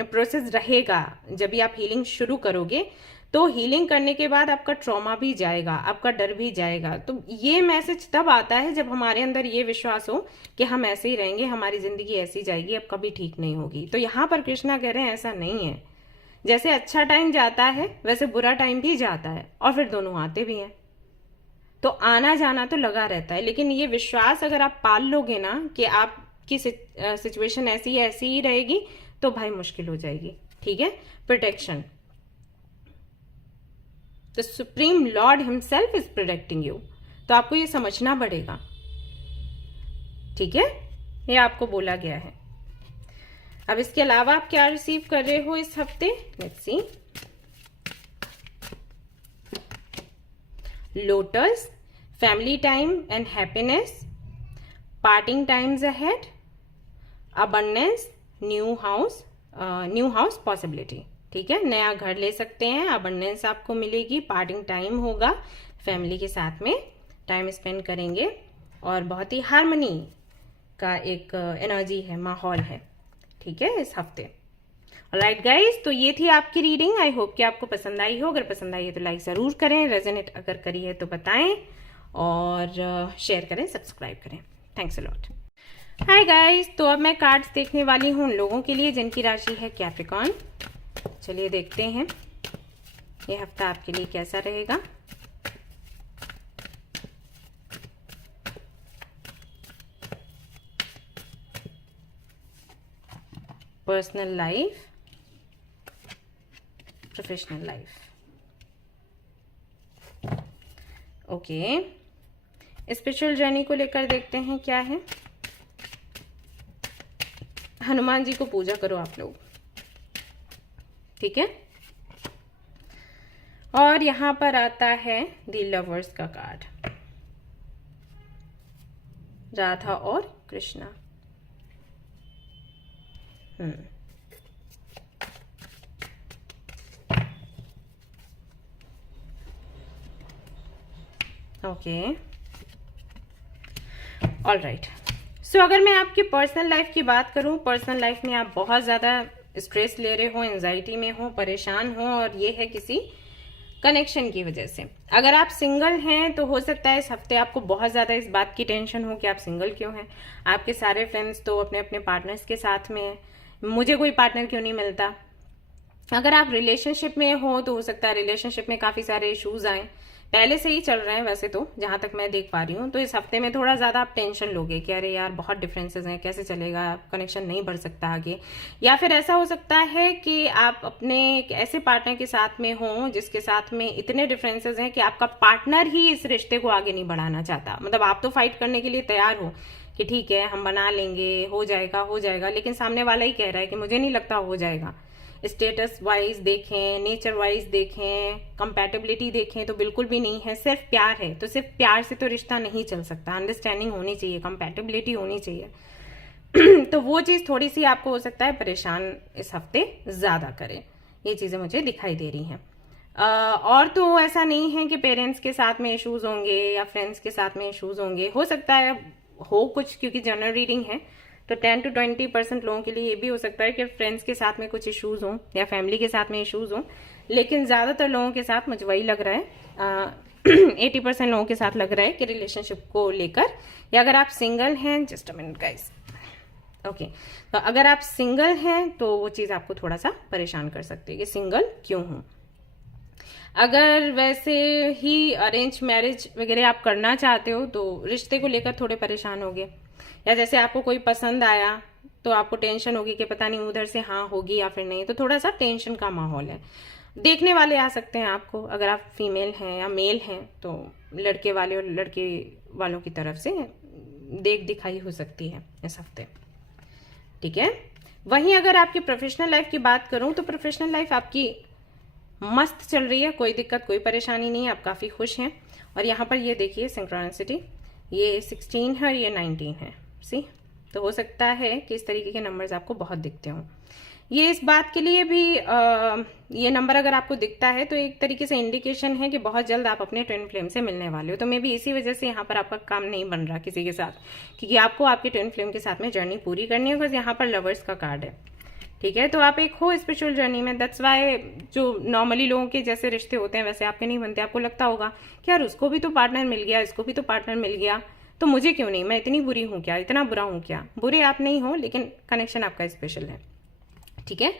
प्रोसेस रहेगा, जब भी आप हीलिंग शुरू करोगे, तो हीलिंग करने के बाद आपका ट्रॉमा भी जाएगा, आपका डर भी जाएगा। तो ये मैसेज तब आता है जब हमारे अंदर ये विश्वास हो कि हम ऐसे ही रहेंगे, हमारी जिंदगी ऐसी जाएगी, अब कभी ठीक नहीं होगी। तो यहां पर कृष्णा कह रहे हैं ऐसा नहीं है। जैसे अच्छा टाइम जाता है वैसे बुरा टाइम भी जाता है, और फिर दोनों आते भी हैं। तो आना जाना तो लगा रहता है, लेकिन ये विश्वास अगर आप पाल लोगे ना कि आपकी सिचुएशन ऐसी ही रहेगी, तो भाई मुश्किल हो जाएगी, ठीक है। Protection, the supreme Lord himself is protecting you. तो आपको ये समझना पड़ेगा, ठीक है, ये आपको बोला गया है। अब इसके अलावा आप क्या रिसीव कर रहे हो इस हफ्ते, let's see. Lotus, family time and happiness, parting times ahead, abundance, new house possibility, ठीक है। नया घर ले सकते हैं, अबंडेंस आपको मिलेगी, पार्टिंग टाइम होगा, फैमिली के साथ में टाइम स्पेंड करेंगे, और बहुत ही हार्मनी का एक एनर्जी है, माहौल है, ठीक है, इस हफ्ते। ऑलराइट गाइस, तो ये थी आपकी रीडिंग। आई होप कि आपको पसंद आई हो। अगर पसंद आई है तो लाइक जरूर करें, रेजोनेट अगर करी है तो बताएं, और शेयर करें, सब्सक्राइब करें। Thanks a lot. Hi guys, तो अब मैं कार्ड्स देखने वाली हूं उन लोगों के लिए जिनकी राशि है कैप्रिकॉर्न। चलिए देखते हैं ये हफ्ता आपके लिए कैसा रहेगा। Personal life, professional life. Okay, spiritual journey को लेकर देखते हैं क्या है। हनुमान जी को पूजा करो आप लोग, ठीक है। और यहां पर आता है द लवर्स का कार्ड, राधा और Krishna. Okay, all right. So अगर मैं आपकी पर्सनल लाइफ की बात करूं, पर्सनल लाइफ में आप बहुत ज्यादा स्ट्रेस ले रहे हो, एंजाइटी में हो, परेशान हो, और ये है किसी कनेक्शन की वजह से। अगर आप सिंगल हैं तो हो सकता है इस हफ्ते आपको बहुत ज्यादा इस बात की टेंशन हो कि आप सिंगल क्यों हैं। आपके सारे फ्रेंड्स तो अपने अपने पार्टनर्स के साथ में हैं, मुझे कोई पार्टनर क्यों नहीं मिलता। अगर आप रिलेशनशिप में हो तो हो सकता है रिलेशनशिप में काफी सारे इश्यूज आए, पहले से ही चल रहे हैं वैसे तो, जहां तक मैं देख पा रही हूँ। तो इस हफ्ते में थोड़ा ज्यादा आप टेंशन लोगे कि अरे यार बहुत डिफरेंसेस हैं, कैसे चलेगा, कनेक्शन नहीं बढ़ सकता आगे। या फिर ऐसा हो सकता है कि आप अपने एक ऐसे पार्टनर के साथ में हो जिसके साथ में इतने डिफरेंसेस हैं कि आपका पार्टनर ही इस रिश्ते को आगे नहीं बढ़ाना चाहता। मतलब आप तो फाइट करने के लिए तैयार हो कि ठीक है हम बना लेंगे, हो जाएगा, लेकिन सामने वाला ही कह रहा है कि मुझे नहीं लगता हो जाएगा। स्टेटस वाइज देखें, नेचर वाइज देखें, कंपैटिबिलिटी देखें तो बिल्कुल भी नहीं है। सिर्फ प्यार है तो सिर्फ प्यार से तो रिश्ता नहीं चल सकता, अंडरस्टैंडिंग होनी चाहिए, कंपैटिबिलिटी होनी चाहिए। तो वो चीज थोड़ी सी आपको हो सकता है परेशान इस हफ्ते ज्यादा करे, ये चीजें मुझे दिखाई दे रही हैं। और तो ऐसा नहीं है कि पेरेंट्स के साथ में इश्यूज होंगे या फ्रेंड्स के साथ में इश्यूज होंगे, हो सकता है हो कुछ, क्योंकि जनरल रीडिंग है तो 10 to 20% लोगों के लिए ये भी हो सकता है कि फ्रेंड्स के साथ में कुछ इश्यूज हों या फैमिली के साथ में इश्यूज हों, लेकिन ज्यादातर लोगों के साथ मुझे वही लग रहा है 80% लोगों के साथ लग रहा है कि रिलेशनशिप को लेकर, या अगर आप सिंगल हैं, just a minute guys, okay, तो अगर आप सिंगल हैं तो वो चीज आपको थोड़ा सा परेशान कर सकती है कि सिंगल क्यों हूं। अगर वैसे ही अरेंज मैरिज वगैरह आप करना चाहते हो तो रिश्ते को लेकर थोड़े परेशान होगे, या जैसे आपको कोई पसंद आया तो आपको टेंशन होगी कि पता नहीं उधर से हाँ होगी या फिर नहीं, तो थोड़ा सा टेंशन का माहौल है। देखने वाले आ सकते हैं आपको, अगर आप फीमेल हैं या मेल हैं तो लड़के वाले और लड़के वालों की तरफ से देख दिखाई हो सकती है इस हफ्ते, ठीक है। वहीं अगर आपकी प्रोफेशनल लाइफ की बात करूं तो प्रोफेशनल लाइफ आपकी मस्त चल रही है, कोई दिक्कत कोई परेशानी नहीं है, आप काफी खुश हैं। और यहाँ पर ये देखिए सिंक्रोनिसिटी, ये 16 है और ये 19 है, सी, तो हो सकता है कि इस तरीके के नंबर्स आपको बहुत दिखते हों। ये इस बात के लिए भी ये नंबर अगर आपको दिखता है तो एक तरीके से इंडिकेशन है कि बहुत जल्द आप अपने ट्विन फ्लेम से मिलने वाले हो। तो मे भी इसी वजह से यहाँ पर आपका काम नहीं बन रहा किसी के साथ, क्योंकि आपको आपके ट्विन फ्लेम के साथ में जर्नी पूरी करनी है, बस यहाँ पर लवर्स का कार्ड है, ठीक है। तो आप एक हो स्पिरिचुअल जर्नी में, दैट्स वाई जो नॉर्मली लोगों के जैसे रिश्ते होते हैं वैसे आपके नहीं बनते। आपको लगता होगा कि यार उसको भी तो पार्टनर मिल गया, इसको भी तो पार्टनर मिल गया, तो मुझे क्यों नहीं, मैं इतनी बुरी हूं क्या, इतना बुरा हूं क्या। बुरे आप नहीं हो, लेकिन कनेक्शन आपका स्पेशल है, ठीक है।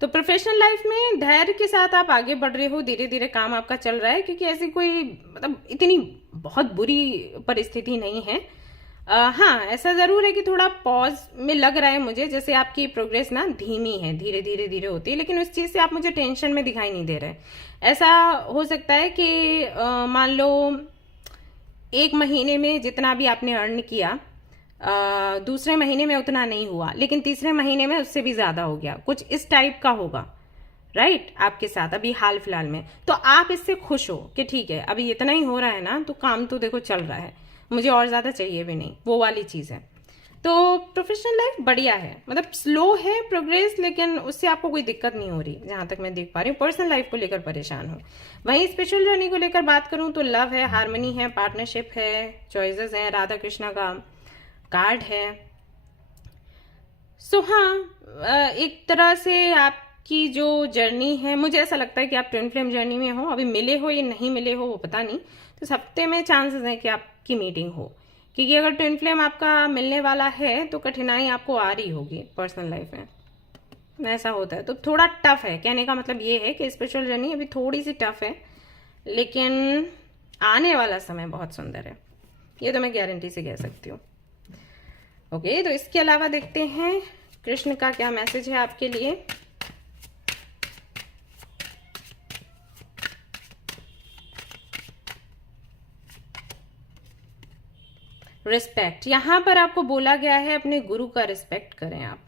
तो प्रोफेशनल लाइफ में धैर्य के साथ आप आगे बढ़ रहे हो, धीरे धीरे काम आपका चल रहा है, क्योंकि ऐसी कोई मतलब इतनी बहुत बुरी परिस्थिति नहीं है। हाँ, ऐसा जरूर है कि थोड़ा पॉज में लग रहा है मुझे, जैसे आपकी प्रोग्रेस ना धीमी है, धीरे धीरे धीरे होती है, लेकिन उस चीज से आप मुझे टेंशन में दिखाई नहीं दे रहे। ऐसा हो सकता है कि मान लो एक महीने में जितना भी आपने अर्न किया, दूसरे महीने में उतना नहीं हुआ, लेकिन तीसरे महीने में उससे भी ज्यादा हो गया, कुछ इस टाइप का होगा, राइट, आपके साथ अभी हाल फिलहाल में। तो आप इससे खुश हो कि ठीक है अभी इतना ही हो रहा है ना, तो काम तो देखो चल रहा है, मुझे और ज्यादा चाहिए भी नहीं, वो वाली चीज है। तो प्रोफेशनल लाइफ बढ़िया है, मतलब स्लो है प्रोग्रेस, लेकिन उससे आपको कोई दिक्कत नहीं हो रही जहां तक मैं देख पा रही हूँ। पर्सनल लाइफ को लेकर परेशान हूँ। वहीं स्पिरिचुअल जर्नी को लेकर बात करूं तो लव है, हार्मनी है, पार्टनरशिप है, चॉइसेस है, राधा कृष्णा का कार्ड है। सो हाँ, एक तरह से आपकी जो जर्नी है, मुझे ऐसा लगता है कि आप ट्विन फ्लेम जर्नी में हो, अभी मिले हो या नहीं मिले हो वो पता नहीं, तो इस हफ्ते में चांसेस है कि आपकी मीटिंग हो, क्योंकि अगर ट्विन फ्लेम आपका मिलने वाला है तो कठिनाई आपको आ रही होगी पर्सनल लाइफ में, ऐसा होता है। तो थोड़ा टफ है, कहने का मतलब ये है कि स्पिरिचुअल जर्नी अभी थोड़ी सी टफ है, लेकिन आने वाला समय बहुत सुंदर है, ये तो मैं गारंटी से कह सकती हूँ। ओके, तो इसके अलावा देखते हैं कृष्ण का क्या मैसेज है आपके लिए। रिस्पेक्ट, यहां पर आपको बोला गया है अपने गुरु का रिस्पेक्ट करें आप,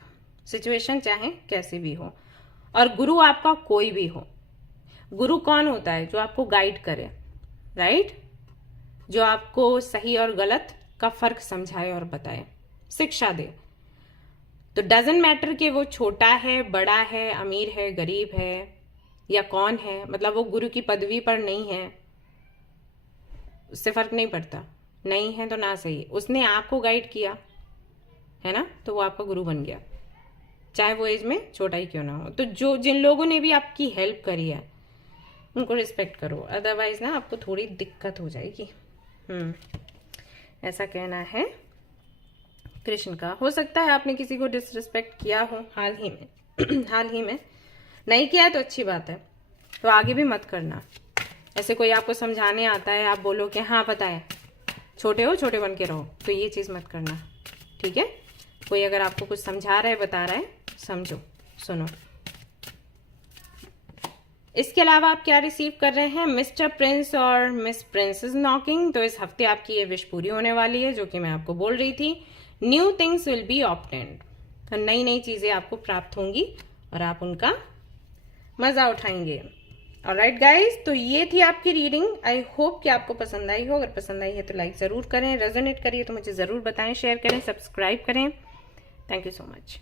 सिचुएशन चाहे कैसी भी हो, और गुरु आपका कोई भी हो। गुरु कौन होता है? जो आपको गाइड करे, राइट, जो आपको सही और गलत का फर्क समझाए और बताए, शिक्षा दे। तो डजेंट मैटर कि वो छोटा है, बड़ा है, अमीर है, गरीब है या कौन है, मतलब वो गुरु की पदवी पर नहीं है, उससे फर्क नहीं पड़ता, नहीं है तो ना सही, उसने आपको गाइड किया है ना, तो वो आपका गुरु बन गया, चाहे वो एज में छोटा ही क्यों ना हो। तो जो जिन लोगों ने भी आपकी हेल्प करी है उनको रिस्पेक्ट करो, अदरवाइज ना आपको थोड़ी दिक्कत हो जाएगी। ऐसा कहना है कृष्ण का। हो सकता है आपने किसी को डिसरिस्पेक्ट किया हो हाल ही में हाल ही में नहीं किया है तो अच्छी बात है, तो आगे भी मत करना। ऐसे कोई आपको समझाने आता है, आप बोलो कि हाँ पता है, छोटे हो छोटे बन के रहो, तो ये चीज मत करना, ठीक है। कोई अगर आपको कुछ समझा रहा है, बता रहा है, समझो, सुनो। इसके अलावा आप क्या रिसीव कर रहे हैं? मिस्टर प्रिंस और मिस प्रिंस इज नॉकिंग। तो इस हफ्ते आपकी ये विश पूरी होने वाली है, जो कि मैं आपको बोल रही थी। New things will be obtained, तो नई नई चीजें आपको प्राप्त होंगी और आप उनका मज़ा उठाएंगे। ऑलराइट गाइज, तो ये थी आपकी रीडिंग। आई होप कि आपको पसंद आई हो। अगर पसंद आई है तो लाइक ज़रूर करें, रेजोनेट करिए तो मुझे ज़रूर बताएं, शेयर करें, सब्सक्राइब करें। Thank you so much.